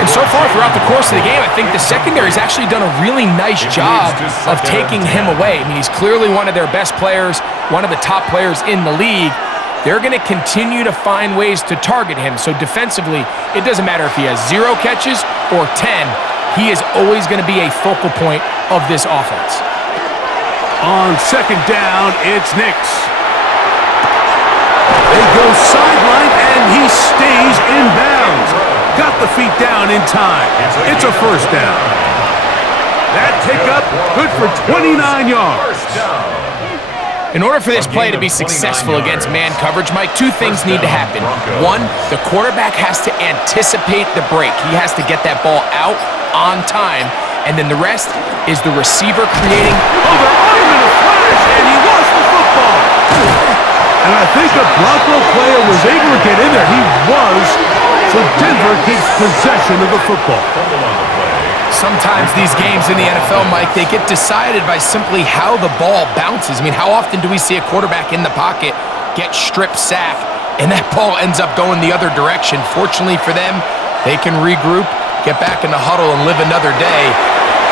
And so far throughout the course of the game, I think the secondary's actually done a really nice job of taking him away. I mean, he's clearly one of their best players, one of the top players in the league. They're going to continue to find ways to target him. So defensively, it doesn't matter if he has 0 catches or 10. He is always going to be a focal point of this offense. On 2nd down, it's Nix. They go sideline, and he stays in bounds. Got the feet down in time. It's a 1st down. That pickup, good for 29 yards. In order for this play to be successful against man coverage, Mike, 2 things need to happen. 1, the quarterback has to anticipate the break. He has to get that ball out on time. And then the rest is the receiver creating. Oh, they're on him in a flash, and he lost the football. And I think a Bronco player was able to get in there. He was. So Denver keeps possession of the football. Sometimes these games in the NFL, Mike, they get decided by simply how the ball bounces. I mean, how often do we see a quarterback in the pocket get strip sack, and that ball ends up going the other direction? Fortunately for them, they can regroup, get back in the huddle, and live another day.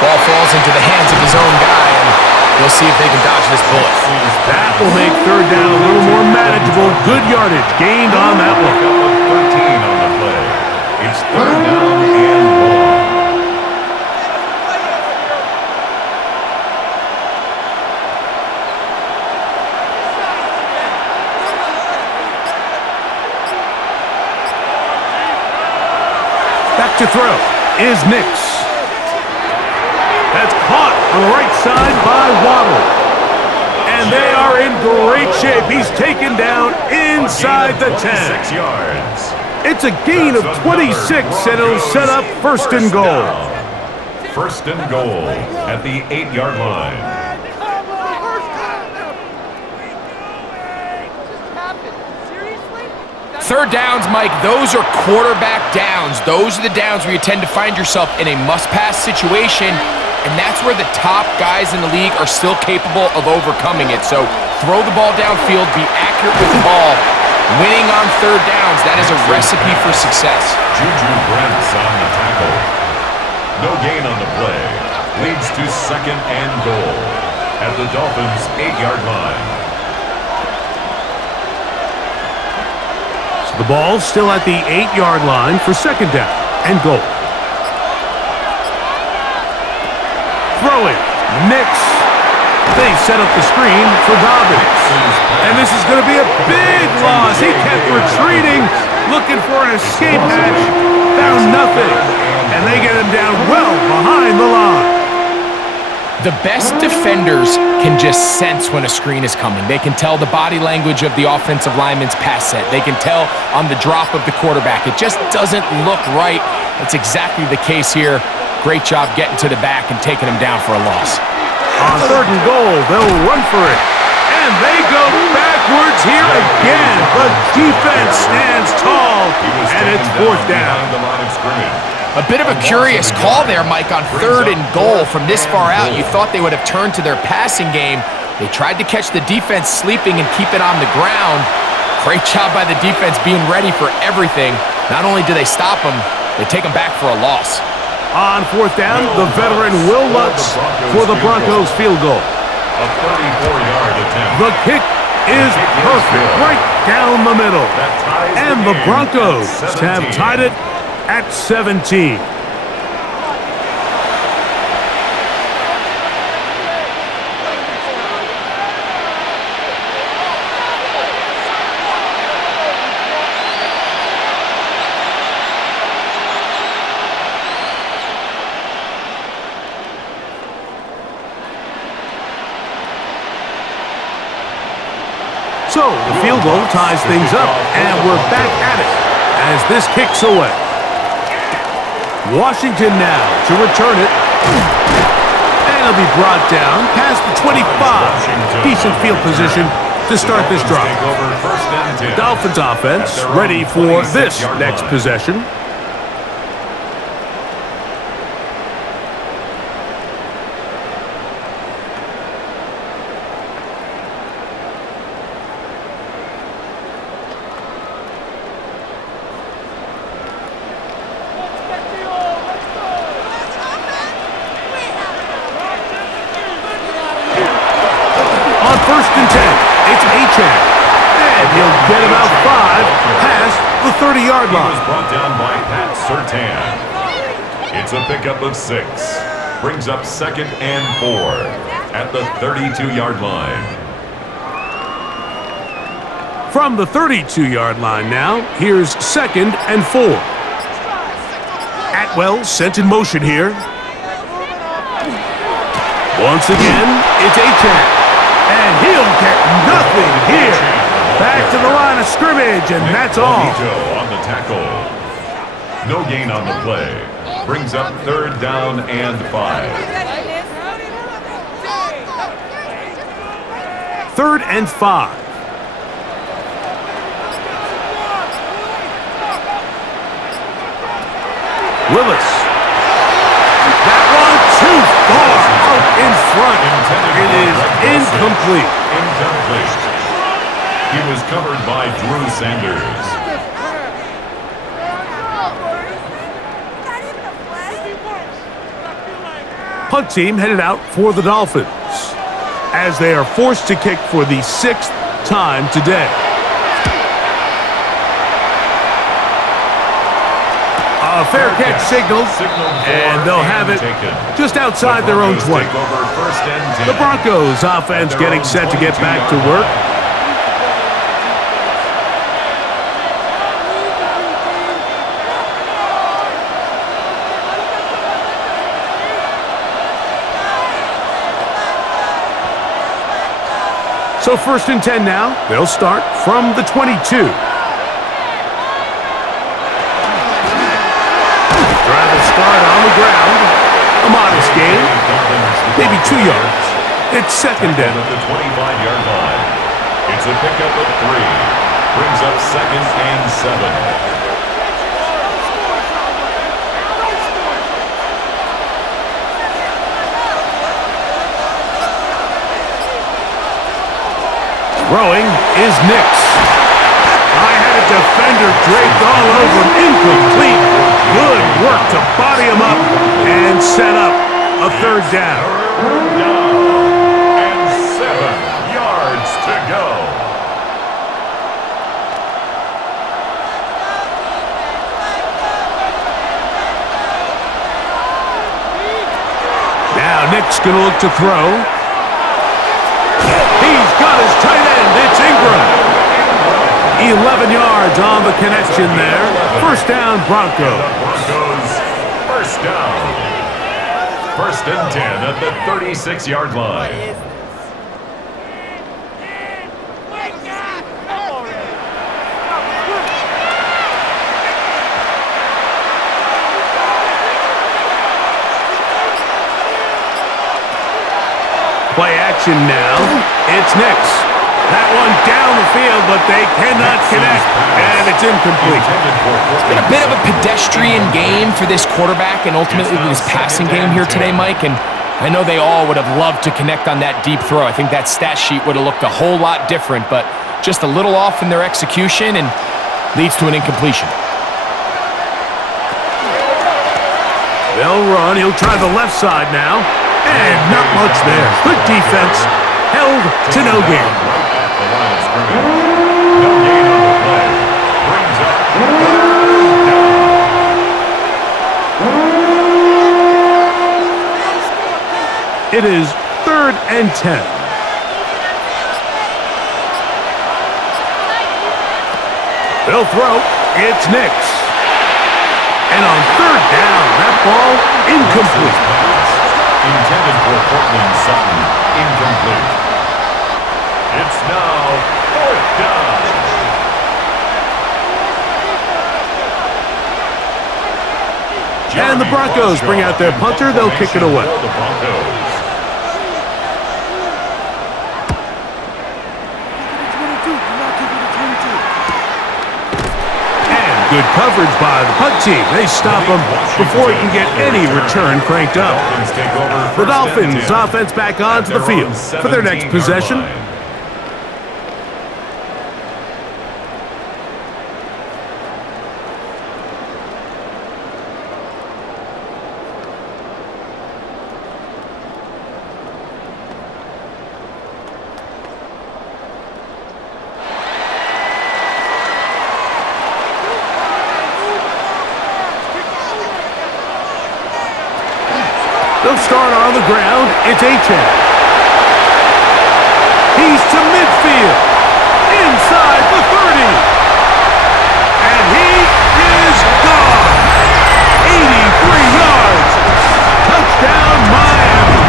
Ball falls into the hands of his own guy, and we'll see if they can dodge this bullet. That will make 3rd down a little more manageable. Good yardage gained on that one. 13 on the play. It's 3rd down and 1. Back to throw is Nix. That's caught on the right side by Waddle. And they are in great shape. He's taken down inside the 10. 6 yards. It's a gain of 26, and it'll set up 1st and goal. 1st and goal at the 8-yard line. Third downs, Mike, those are quarterback downs. Those are the downs where you tend to find yourself in a must-pass situation, and that's where the top guys in the league are still capable of overcoming it. So throw the ball downfield, be accurate with the ball. Winning on 3rd downs, that is a recipe for success. Juju Brents on the tackle. No gain on the play. Leads to 2nd and goal at the Dolphins' 8-yard line. The ball's still at the 8-yard line for second down and goal. Throwing. Nix. They set up the screen for Dobbins. And this is going to be a big loss. He kept retreating, looking for an escape hatch. Found nothing. And they get him down well behind the line. The best defenders can just sense when a screen is coming. They can tell the body language of the offensive lineman's pass set. They can tell on the drop of the quarterback. It just doesn't look right. That's exactly the case here. Great job getting to the back and taking him down for a loss. On third and goal, they'll run for it. And they go backwards here again. The defense stands tall, and it's fourth down. A bit of a curious call there, Mike, on third and goal from this far out. You thought they would have turned to their passing game. They tried to catch the defense sleeping and keep it on the ground. Great job by the defense being ready for everything. Not only do they stop them, they take them back for a loss. On fourth down, the veteran Will Lutz for the Broncos field goal. A 34-yard attempt. The kick is perfect, right down the middle. And the Broncos have tied it at 17. So the field goal ties things up, and we're back at it as this kicks away. Washington now to return it. And it'll be brought down past the 25. Decent field position to start this drive. The Dolphins offense ready for this next possession. First and 10. It's Achane. And he'll get about 5 past the 30-yard line. He was brought down by Pat Surtain. It's a pickup of 6. Brings up second and 4 at the 32-yard line. From the 32-yard line now, here's second and 4. Atwell sent in motion here. Once again, it's Achane. And he'll get nothing here. Back to the line of scrimmage, and that's all. On the tackle. No gain on the play. Brings up third down and 5. Third and 5. Willis. That one too far out in front. It is incomplete. Incomplete. He was covered by Drew Sanders. Punt team headed out for the Dolphins as they are forced to kick for the 6th time today. A fair catch signaled, and they'll have it just outside their own 20. The Broncos offense getting set to get back to work. So first and 10 now. They'll start from the 22. Start on the ground. A modest gain. Maybe 2 yards. It's second down. At the 25-yard line. It's a pickup of 3. Brings up second and 7. Throwing is Nix. I had a defender draped all over him. Incomplete. Good work to body him up and set up a third down. Third down and 7 yards to go. Now Nick's going to look to throw. He's got his tight end. It's Ingram. 11 yards on the connection there. First down, Broncos. First down. First and 10 at the 36-yard line. Play action now. It's Nix. That one down the field, but they cannot connect, and it's incomplete. It's been a bit of a pedestrian game for this quarterback and ultimately this passing game here today, Mike, and I know they all would have loved to connect on that deep throw. I think that stat sheet would have looked a whole lot different, but just a little off in their execution and leads to an incompletion. They'll run. He'll try the left side now. And not much there. Good defense. Held to no gain. No gain on the play. Brings up It is 3rd and 10. They'll throw. It's Nix. And on 3rd down, that ball incomplete. Intended for Portland Sutton. Incomplete. It's now 4th down. And the Broncos bring out their punter. They'll kick it away. The Broncos. Good coverage by the punt team. They stop him before he can get any return cranked up. The Dolphins offense back onto the field for their next possession. They'll start on the ground. It's Achane. He's to midfield. Inside the 30. And he is gone. 83 yards. Touchdown, Miami.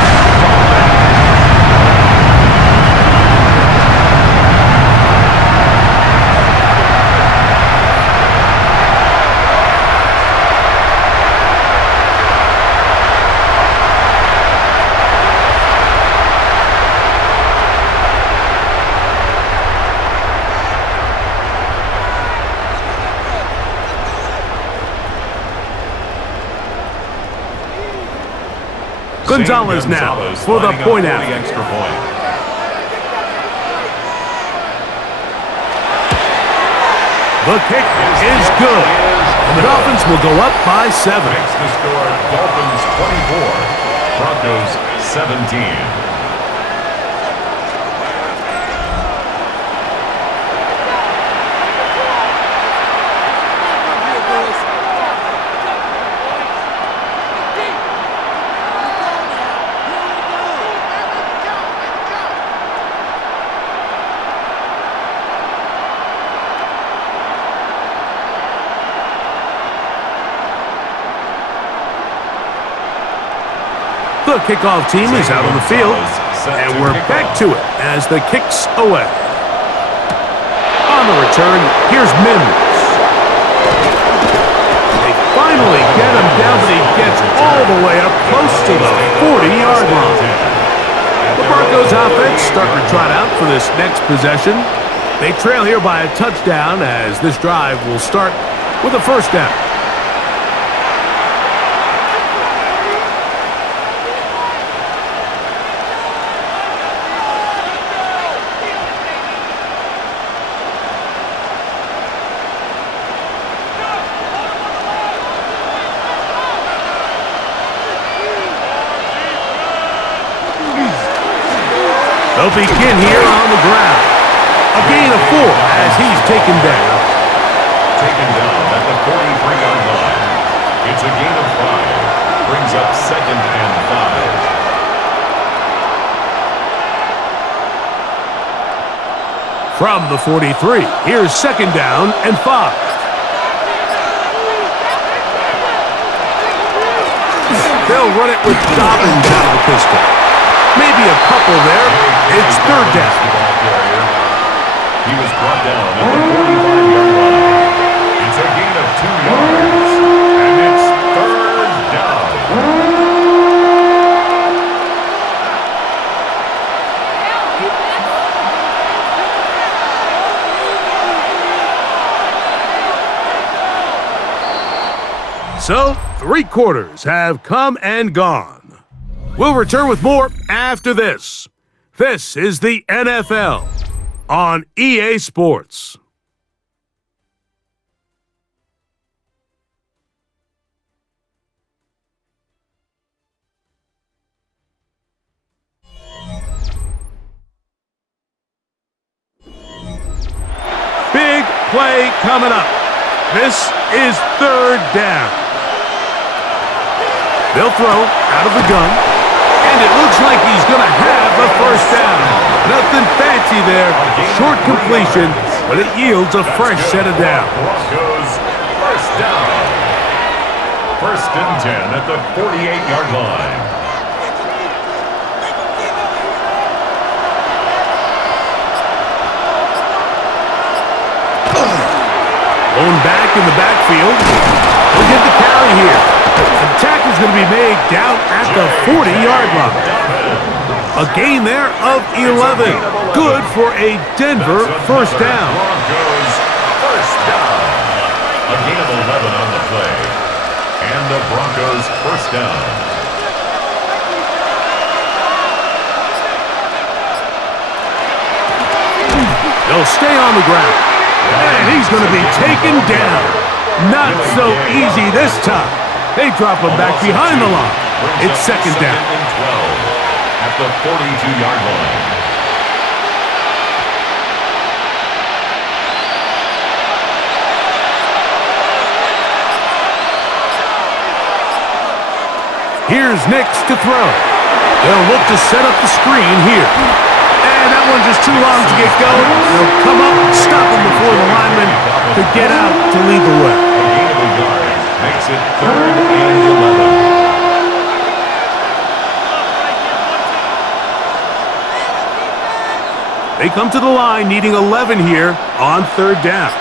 Gonzalez now for the point out. The kick is good. And the Dolphins will go up by 7. Makes the score Dolphins 24, Broncos 17. The kickoff team is out on the field, and we're back to it as the kick's away. On the return, here's Mims. They finally get him down, but he gets all the way up close to the 40-yard line. The Broncos offense starting to trot out for this next possession. They trail here by a touchdown as this drive will start with a first down. They'll begin here on the ground. A gain of 4 as he's taken down. Taken down at the 43-yard line. It's a gain of 5. Brings up 2nd and 5. From the 43, here's second down and 5. They'll run it with Dobbins out of the pistol. Maybe a couple there. It's third down. He was brought down at the 45-yard line. It's a gain of 2 yards, and it's third down. So, 3 quarters have come and gone. We'll return with more after this. This is the NFL on EA Sports. Big play coming up. This is third down. They'll throw out of the gun, and it looks like he's going to have a first down. Nothing fancy there, short completion, but it yields a fresh set of downs. Broncos first down. First and 10 at the 48-yard line. Going back in the backfield. He'll get the carry here. The tackle's going to be made down at the 40-yard line. A gain there of 11. Good for a Denver first down. Broncos first down. A gain of 11 on the play. And the Broncos first down. They'll stay on the ground. And he's going to be taken down. Not so easy this time. They drop him back behind the line. It's second down. And 12 at the 42-yard line. Here's Nix to throw. They'll look to set up the screen here. And that one just too long to get going. They'll come up and stop him before the lineman to get out to lead the way. A gain of a yard makes it third and 11. They come to the line needing 11 here on third down.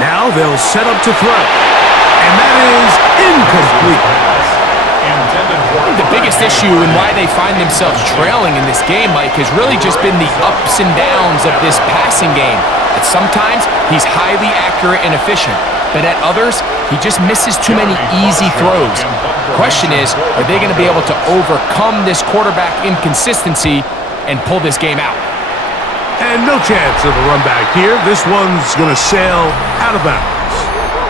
Now they'll set up to throw. And that is incomplete. The biggest issue and why they find themselves trailing in this game, Mike, has really just been the ups and downs of this passing game. At sometimes, he's highly accurate and efficient, but at others, he just misses too many easy throws. The question is, are they going to be able to overcome this quarterback inconsistency and pull this game out? And no chance of a run back here. This one's going to sail out of bounds.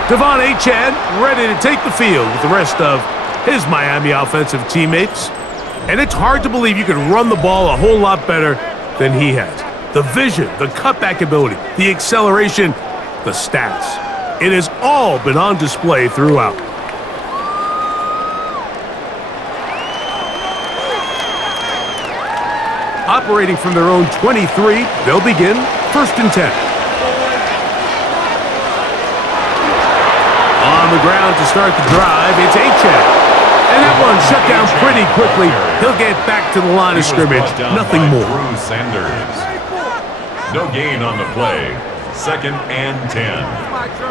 Devon Achane ready to take the field with the rest of his Miami offensive teammates. And it's hard to believe you can run the ball a whole lot better than he has. The vision, the cutback ability, the acceleration, the stats. It has all been on display throughout. Operating from their own 23, they'll begin first and 10. On the ground to start the drive, it's Achane. And that one shut down pretty quickly. He'll get back to the line of scrimmage. Nothing more. No gain on the play. Second and 10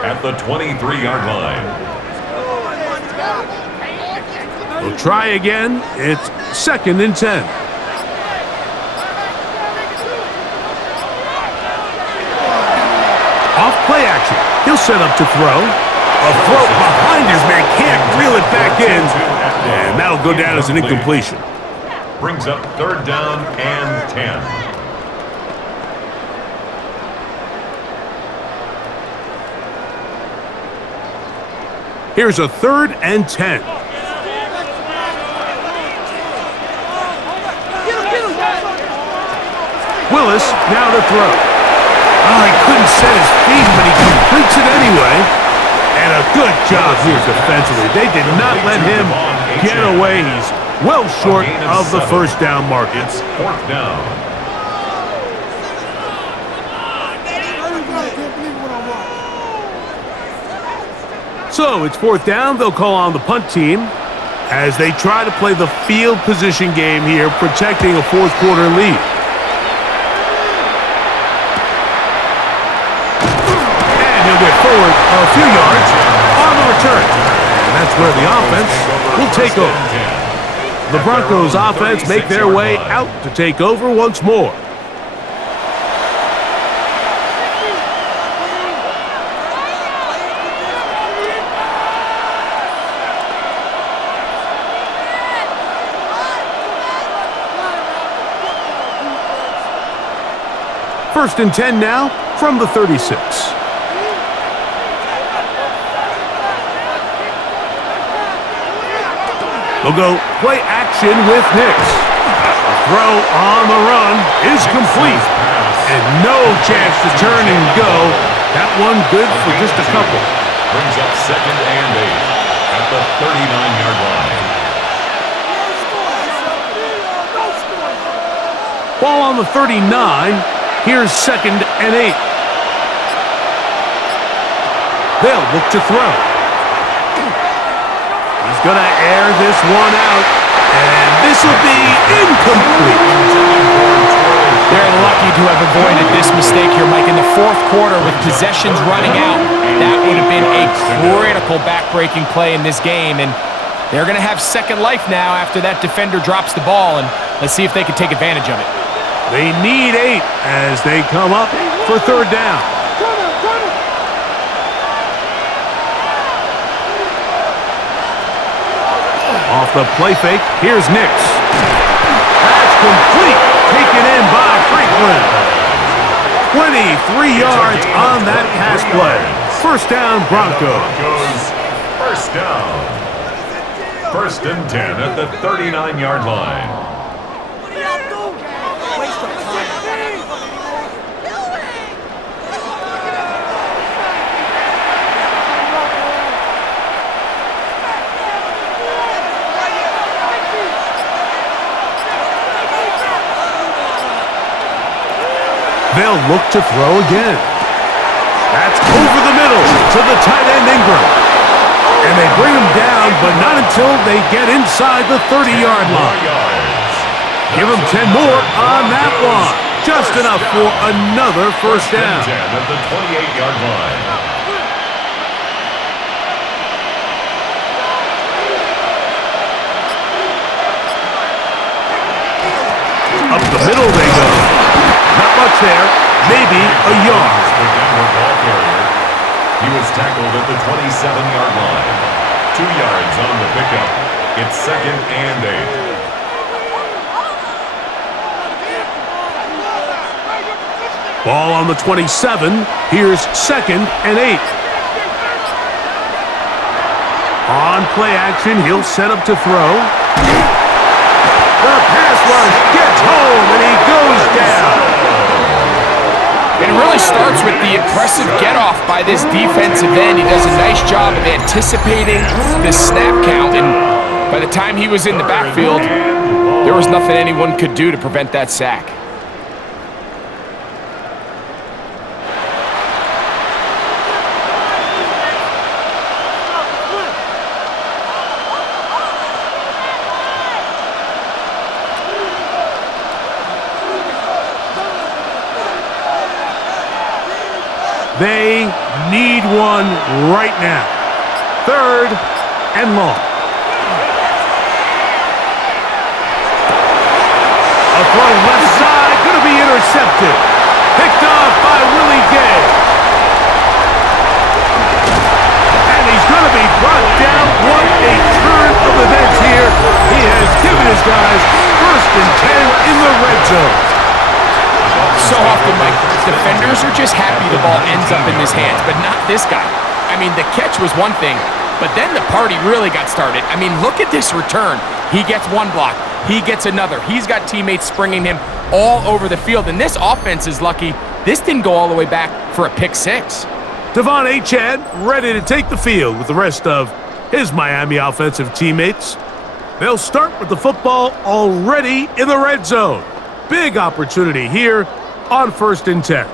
at the 23-yard line. They'll try again. It's second and 10. Off play action. He'll set up to throw. A throw behind his man. Can't reel it back in. And that'll go down as an incompletion. Brings up third down and 10. Here's a third and 10. Willis now to throw. Oh, he couldn't set his feet, but he completes it anyway. And a good job here defensively. They did not let him get away. He's well short of the first down mark. It's fourth down. So it's 4th down. They'll call on the punt team as they try to play the field position game here, protecting a 4th quarter lead. And he'll get forward a few yards on the return. And that's where the offense will take over. The Broncos offense make their way out to take over once more. First and 10 now from the 36. They'll go play action with Hicks. The throw on the run is complete. And no chance to turn and go. That one good for just a couple. Brings up 2nd and 8 at the 39-yard line. Ball on the 39. Here's 2nd and 8. They'll look to throw. He's going to air this one out, and this will be incomplete. They're lucky to have avoided this mistake here, Mike. In the 4th quarter with possessions running out, that would have been a critical back-breaking play in this game, and they're going to have second life now after that defender drops the ball, and let's see if they can take advantage of it. They need 8 as they come up for 3rd down. Off the play fake, here's Nix. That's complete, taken in by Franklin. 23 yards on that pass play. 1st down, Broncos. 1st down. 1st and 10 at the 39-yard line. They'll look to throw again. That's over the middle to the tight end Ingram. And they bring him down, but not until they get inside the 30-yard line. Give him 10 more on that one. Just enough for another 1st down. 10 at the 28-yard line. Up the middle they go. Not much there, maybe a yard. He was tackled at the 27-yard line. 2 yards on the pickup. It's 2nd and 8. Ball on the 27. Here's 2nd and 8. On play action, he'll set up to throw. The pass rush gets home, and he goes down. It really starts with the impressive get-off by this defensive end. He does a nice job of anticipating the snap count, and by the time he was in the backfield, there was nothing anyone could do to prevent that sack. They need one right now. 3rd and long. A throw left side, going to be intercepted. Picked off by Willie Gay. And he's going to be brought down. What a turn of events here. He has given his guys 1st and 10 in the red zone. So often, Mike, defenders are just happy the ball ends up in his hands, but not this guy. I mean, the catch was one thing, but then the party really got started. I mean, look at this return. He gets one block. He gets another. He's got teammates springing him all over the field, and this offense is lucky. This didn't go all the way back for a pick 6. Devon Achane ready to take the field with the rest of his Miami offensive teammates. They'll start with the football already in the red zone. Big opportunity here on 1st and 10.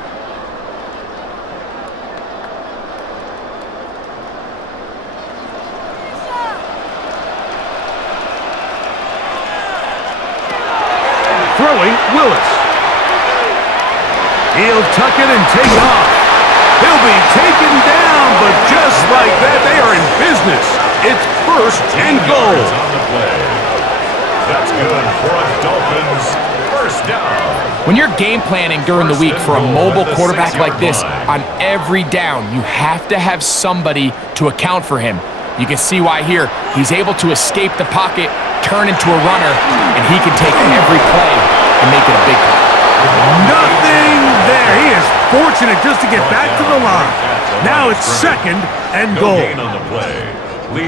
He'll tuck it and take off. He'll be taken down, but just like that, they are in business. It's first and goal. On the play. That's good for a Dolphins first down. When you're game planning during the week for a mobile quarterback like this, on every down, you have to have somebody to account for him. You can see why here. He's able to escape the pocket, turn into a runner, and he can take every play and make it a big play. Nothing there. He is fortunate just to get back to the line. Now it's second and goal.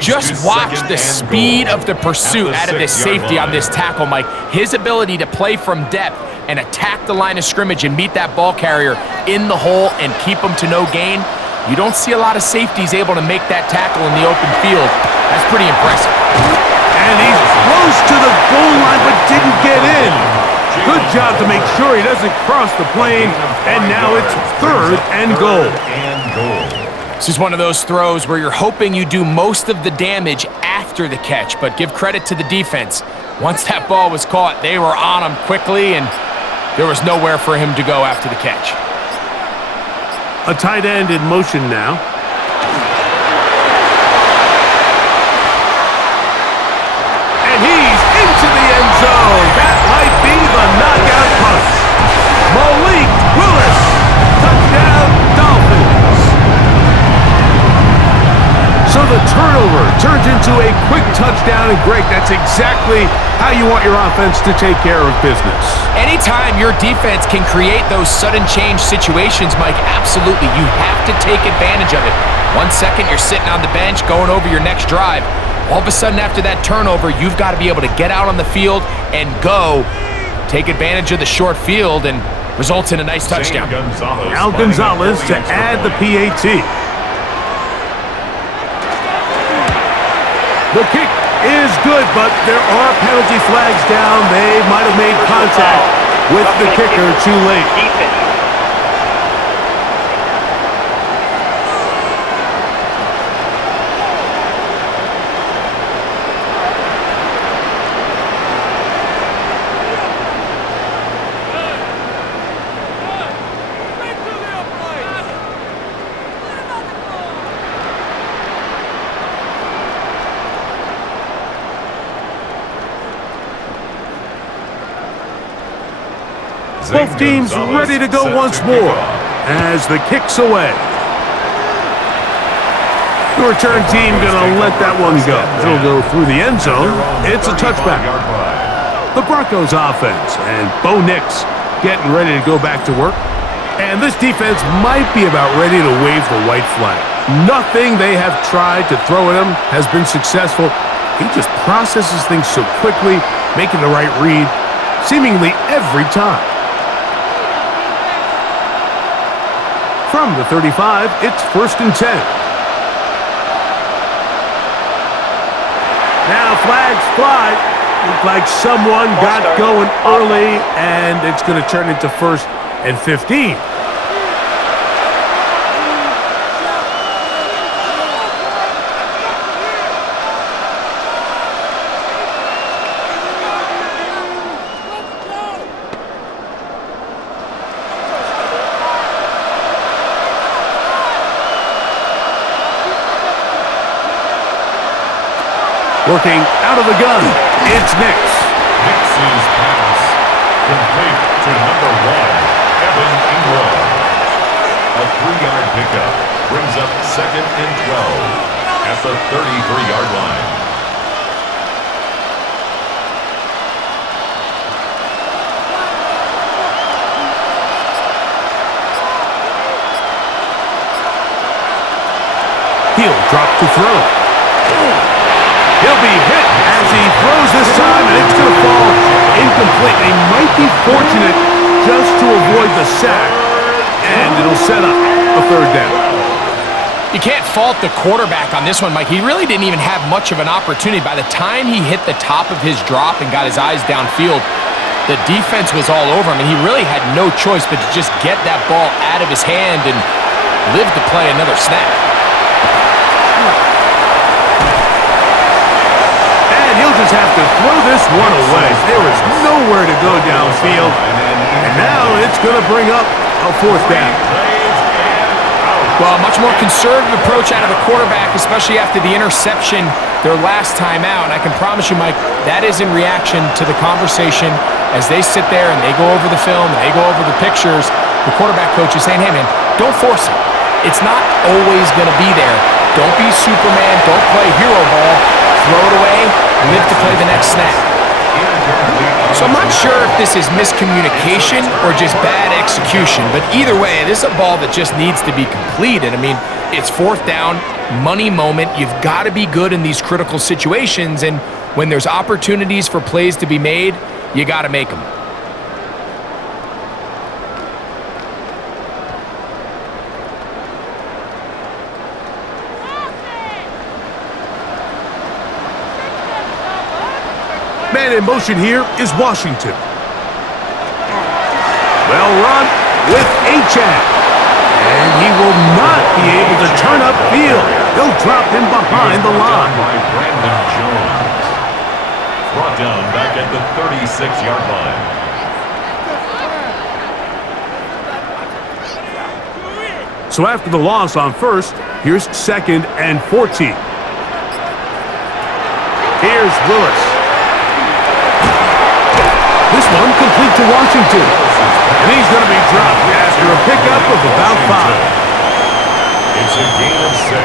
Just watch the speed of the pursuit out of this safety on this tackle, Mike. His ability to play from depth and attack the line of scrimmage and meet that ball carrier in the hole and keep him to no gain. You don't see a lot of safeties able to make that tackle in the open field. That's pretty impressive. And he's close to the goal line but didn't get in. Good job to make sure he doesn't cross the plane. And now it's third and goal. This is one of those throws where you're hoping you do most of the damage after the catch, but give credit to the defense. Once that ball was caught, they were on him quickly, and there was nowhere for him to go after the catch. A tight end in motion now. And he's into the end zone. That might be the knockout punch. Malik Willis. Touchdown, Dolphins. So the turnover turns into a quick touchdown, and Greg, that's exactly how you want your offense to take care of business. Anytime your defense can create those sudden change situations, Mike, absolutely, you have to take advantage of it. 1 second, you're sitting on the bench going over your next drive. All of a sudden, after that turnover, you've got to be able to get out on the field and go. Take advantage of the short field and results in a nice touchdown. Now Gonzalez to add the PAT. The kick is good, but there are penalty flags down. They might have made contact with the kicker too late. Both teams ready to go once more as the kick's away. The return team gonna let that one go. It'll go through the end zone. It's a touchback. The Broncos offense and Bo Nix getting ready to go back to work. And this defense might be about ready to wave the white flag. Nothing they have tried to throw at him has been successful. He just processes things so quickly, making the right read seemingly every time. From the 35, it's first and 10. Now flags fly. Look like someone got going early, and it's going to turn into first and 15. Working out of the gun, it's Nix. Nix's pass complete to number 1, Evan Ingram. A 3-yard pickup brings up second and 12 at the 33-yard line. He'll drop to throw. He'll be hit as he throws this time, and it's going to fall incomplete. They might be fortunate just to avoid the sack, and it'll set up a third down. You can't fault the quarterback on this one, Mike. He really didn't even have much of an opportunity. By the time he hit the top of his drop and got his eyes downfield, the defense was all over him, and he really had no choice but to just get that ball out of his hand and live to play another snap. He'll just have to throw this one away. There is nowhere to go downfield. And now it's going to bring up a a fourth down. Well, a much more conservative approach out of the quarterback, especially after the interception their last time out. And I can promise you, Mike, that is in reaction to the conversation as they sit there and they go over the film and they go over the pictures. The quarterback coach is saying, hey, man, don't force it. It's not always going to be there. Don't be Superman. Don't play hero ball. Throw it away. Live to play the next snap. So I'm not sure if this is miscommunication or just bad execution, but either way, this is a ball that just needs to be completed. I mean, it's fourth down, money moment. You've got to be good in these critical situations, and when there's opportunities for plays to be made, you got to make them. Man in motion here is Washington. Well run with Achane. And he will not be able to turn upfield. They'll drop him behind the line. By Brandon Jones. Brought down back at the 36-yard line. So after the loss on first, here's 2nd and 14. Here's Willis. This one complete to Washington. And he's going to be dropped after a pickup of about 5. It's a gain of 6.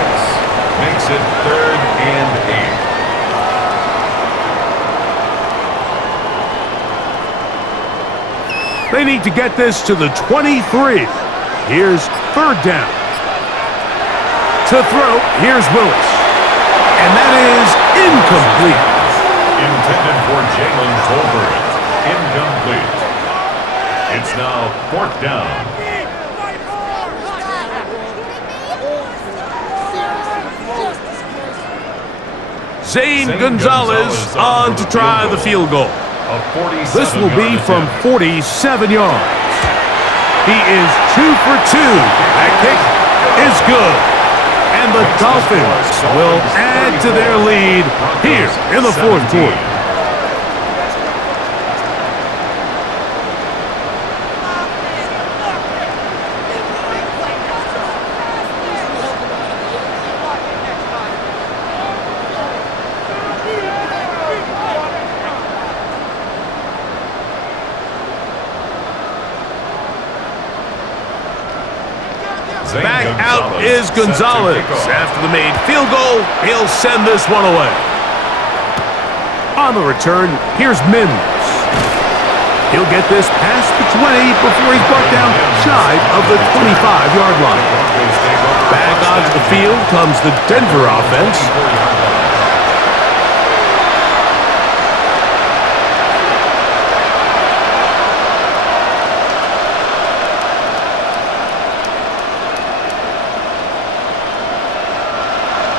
Makes it 3rd and 8. They need to get this to the 23. Here's 3rd down. To throw, here's Willis. And that is incomplete. Intended for Jaylen Tolbert. Incomplete. It's now 4th down. Zane Gonzalez on to try the field goal. This will be from 47 yards. He is 2 for 2. That kick is good. And the Dolphins will add to their lead here in the fourth quarter. Back out is Gonzalez. After the made field goal, he'll send this one away. On the return, here's Mims. He'll get this past the 20 before he's brought down shy of the 25-yard line. Back onto the field comes the Denver offense.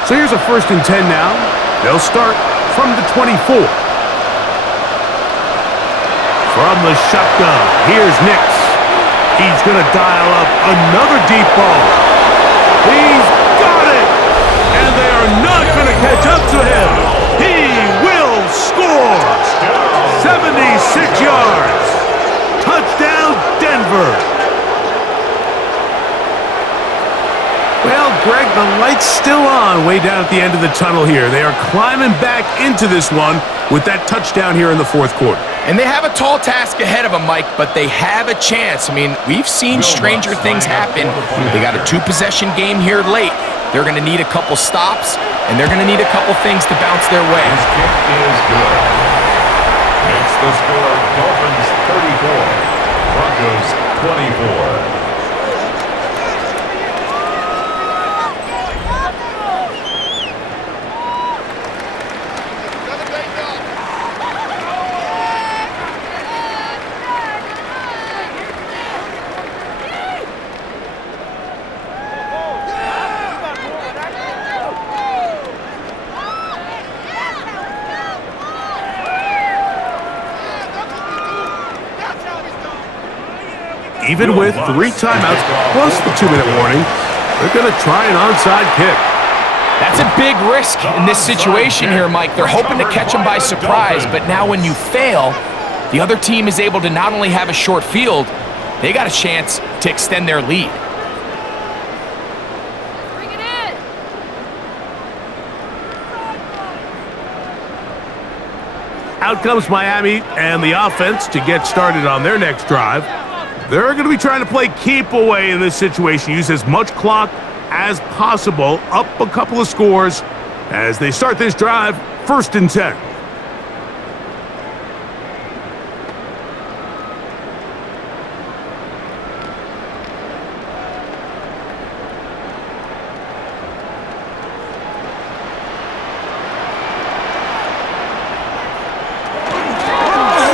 So here's a 1st and 10 now. They'll start from the 24. From the shotgun, here's Nix. He's going to dial up another deep ball. He's got it! And they are not going to catch up to him. He will score! 76 yards. Touchdown, Denver. Well, Greg, the light's still on way down at the end of the tunnel here. They are climbing back into this one with that touchdown here in the fourth quarter. And they have a tall task ahead of them, Mike, but they have a chance. I mean, we've seen stranger things happen. They got a 2-possession game here late. They're going to need a couple stops, and they're going to need a couple things to bounce their way. His kick is good. Makes the score Dolphins 34, Broncos 24. Even with 3 timeouts plus the 2-minute warning, they're going to try an onside kick. That's a big risk in this situation here, Mike. They're hoping to catch them by surprise, but now when you fail, the other team is able to not only have a short field, they got a chance to extend their lead. Out comes Miami and the offense to get started on their next drive. They're going to be trying to play keep away in this situation. Use as much clock as possible, up a couple of scores as they start this drive, 1st and 10.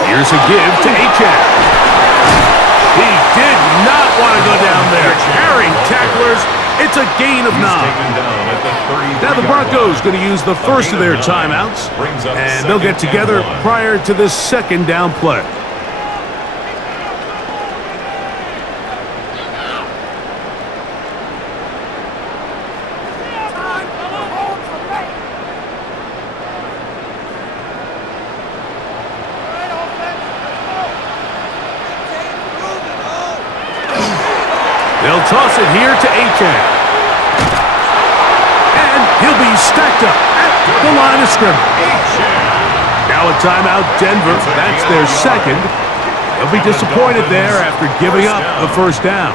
Here's a give to Achane. He did not want to go down there. Carrying tacklers. It's a gain of 9. Now the Broncos going to use the first of their timeouts, and they'll get together prior to the 2nd down play. They'll toss it here to Achane. And he'll be stacked up at the line of scrimmage. Now a timeout, Denver. That's their 2nd. They'll be disappointed there after giving up the 1st down.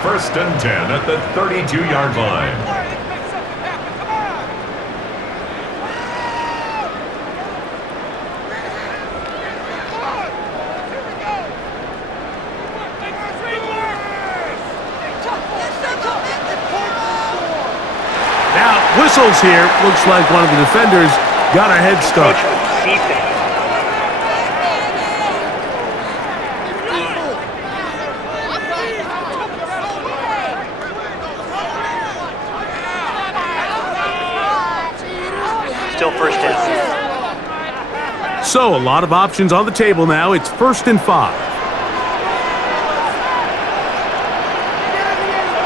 1st and 10 at the 32-yard line. Whistles here. Looks like one of the defenders got a head start. Still 1st down. So a lot of options on the table now. It's 1st and 5.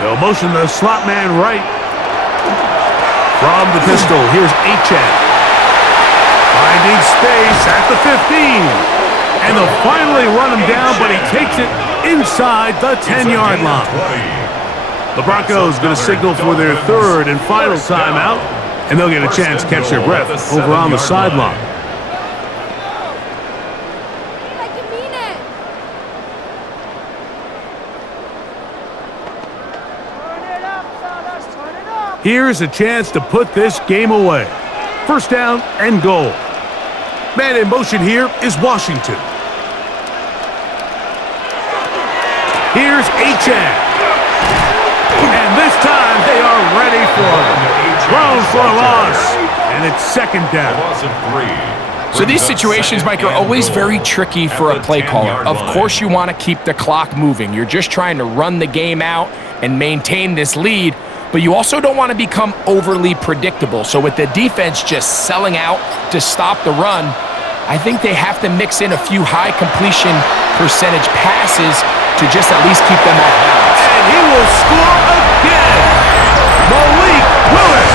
They'll motion the slot man right. From the pistol, here's Achane. Finding space at the 15. And they'll finally run him down, but he takes it inside the 10-yard line. The Broncos going to signal for their 3rd and final timeout, and they'll get a chance to catch their breath over on the sideline. Here's a chance to put this game away. 1st down and goal. Man in motion here is Washington. Here's Achane. And this time they are ready for him. Thrown for a loss. And it's 2nd down. So these situations, Mike, are always very tricky for a play caller. Of course you want to keep the clock moving. You're just trying to run the game out and maintain this lead. But you also don't want to become overly predictable. So with the defense just selling out to stop the run, I think they have to mix in a few high completion percentage passes to just at least keep them off balance. And he will score again. Malik Willis.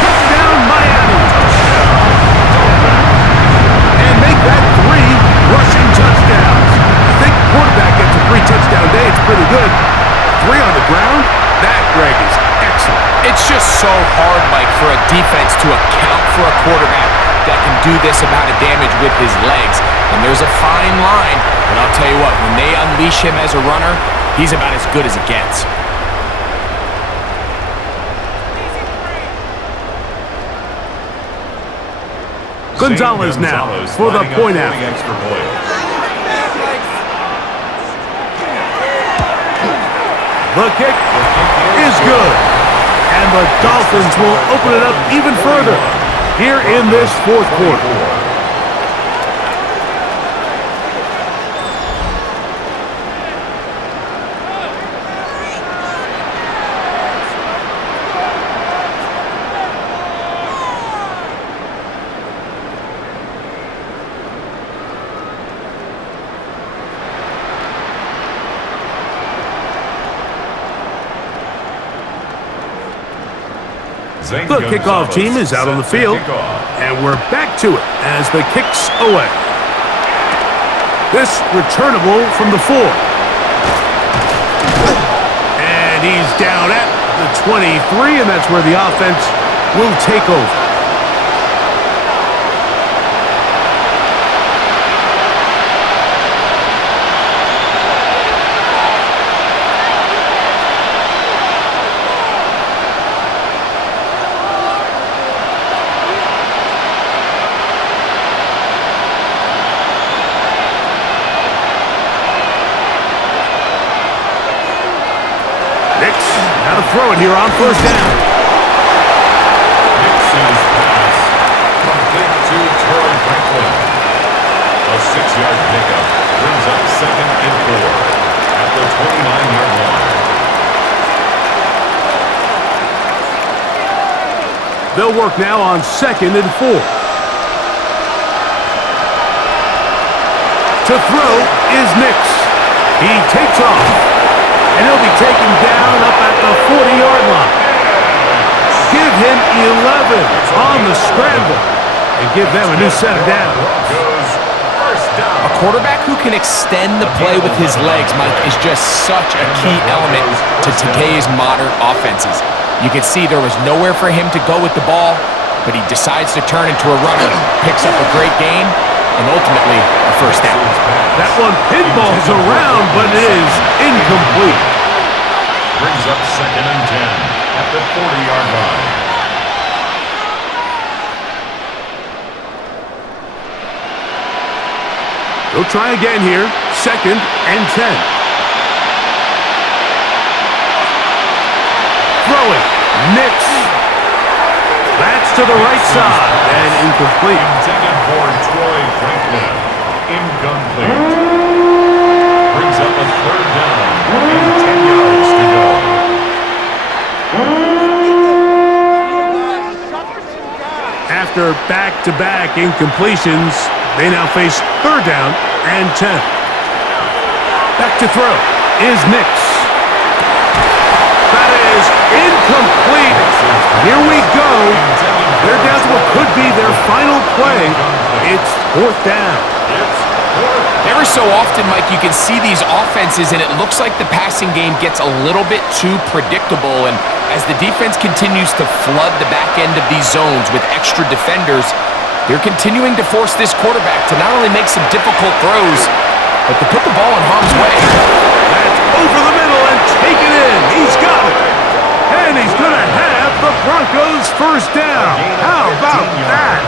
Touchdown Miami. And make that 3 rushing touchdowns. I think the quarterback gets a 3-touchdown day. It's pretty good. 3 on the ground. That, Greg, is excellent. It's just so hard, Mike, for a defense to account for a quarterback that can do this amount of damage with his legs. And there's a fine line, but I'll tell you what, when they unleash him as a runner, he's about as good as it gets. Gonzalez now for the point after. The kick is good. And the Dolphins will open it up even further here in this 4th quarter. The kickoff team is out on the field, and we're back to it as the kick's away. This returnable from the 4. And he's down at the 23, and that's where the offense will take over. Now to throw it here on first down. Nixon's pass complete to Troy Franklin. A 6-yard pickup brings up 2nd and 4 at the 29-yard line. They'll work now on 2nd and 4. To throw is Nix. He takes off. And he'll be taken down up at the 40-yard line. Give him 11 on the scramble and give them a new set of downs. A quarterback who can extend the play with his legs, Mike, is just such a key element to today's modern offenses. You can see there was nowhere for him to go with the ball, but he decides to turn into a runner, picks up a great gain, and ultimately a first down. That one pinballs around, but it is incomplete. Brings up 2nd and 10 at the 40-yard line. They'll try again here. 2nd and 10. Throwing. Nix. That's to the right side and incomplete. Intended for Troy Franklin. Incomplete. Brings up a 3rd down and 10 yards to go. After back-to-back incompletions, they now face 3rd down and 10. Back to throw is Nix. That is incomplete. Here we go. They're down to what could be their final play. It's 4th down. Every so often, Mike, you can see these offenses, and it looks like the passing game gets a little bit too predictable. And as the defense continues to flood the back end of these zones with extra defenders, they're continuing to force this quarterback to not only make some difficult throws, but to put the ball in harm's way. That's over the middle and taken in. He's got it. And he's going to have the Broncos first down. How about that?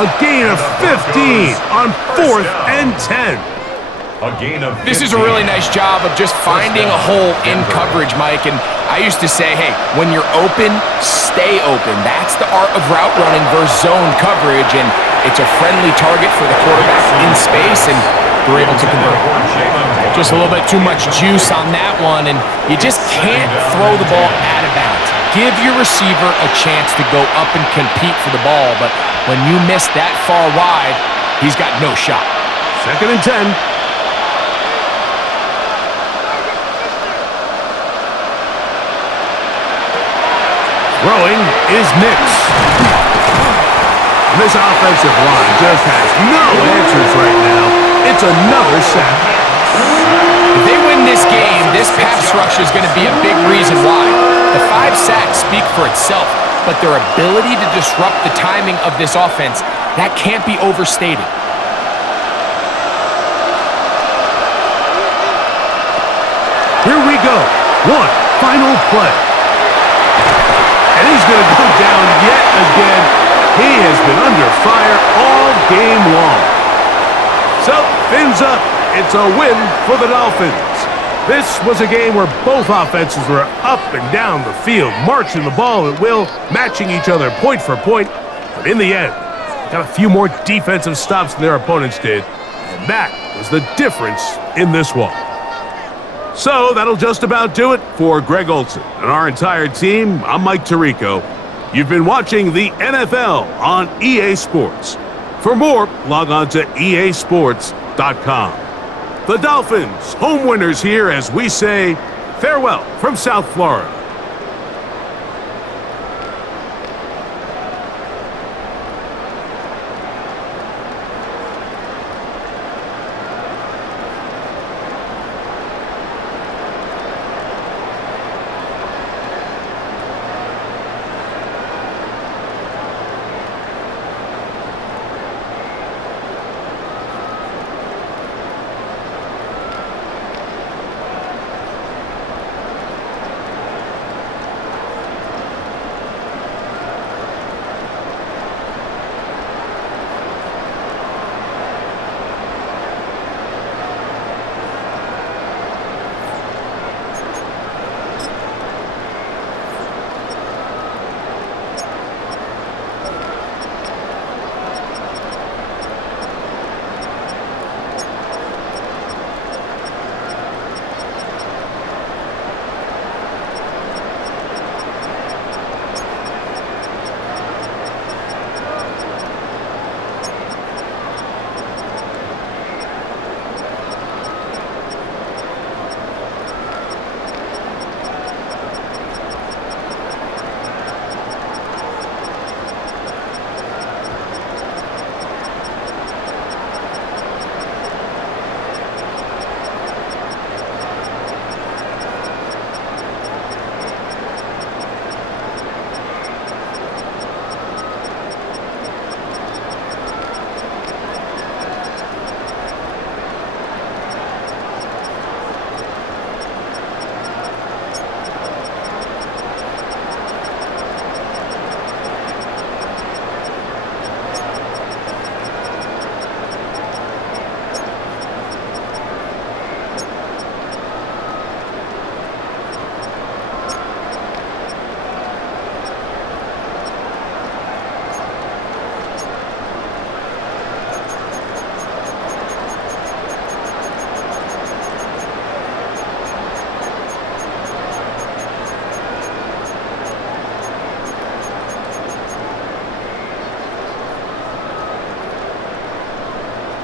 A gain of 15 on 4th and 10. A gain of 15. This is a really nice job of just finding a hole in coverage, Mike. And I used to say, hey, when you're open, stay open. That's the art of route running versus zone coverage. And it's a friendly target for the quarterback in space, and they're able to convert. Just a little bit too much juice on that one, and you just can't throw the ball out of bounds. Give your receiver a chance to go up and compete for the ball, but when you miss that far wide, he's got no shot. 2nd and 10. Throwing is Nix. This offensive line just has no answers right now. It's another sack. If they win this game, this pass rush is going to be a big reason why. The 5 sacks speak for itself, but their ability to disrupt the timing of this offense, that can't be overstated. Here we go. One final play. And he's going to go down yet again. He has been under fire all game long. So, fins up. It's a win for the Dolphins. This was a game where both offenses were up and down the field, marching the ball at will, matching each other point for point. But in the end, got a few more defensive stops than their opponents did. And that was the difference in this one. So that'll just about do it for Greg Olson and our entire team. I'm Mike Tirico. You've been watching the NFL on EA Sports. For more, log on to easports.com. The Dolphins, home winners here as we say farewell from South Florida.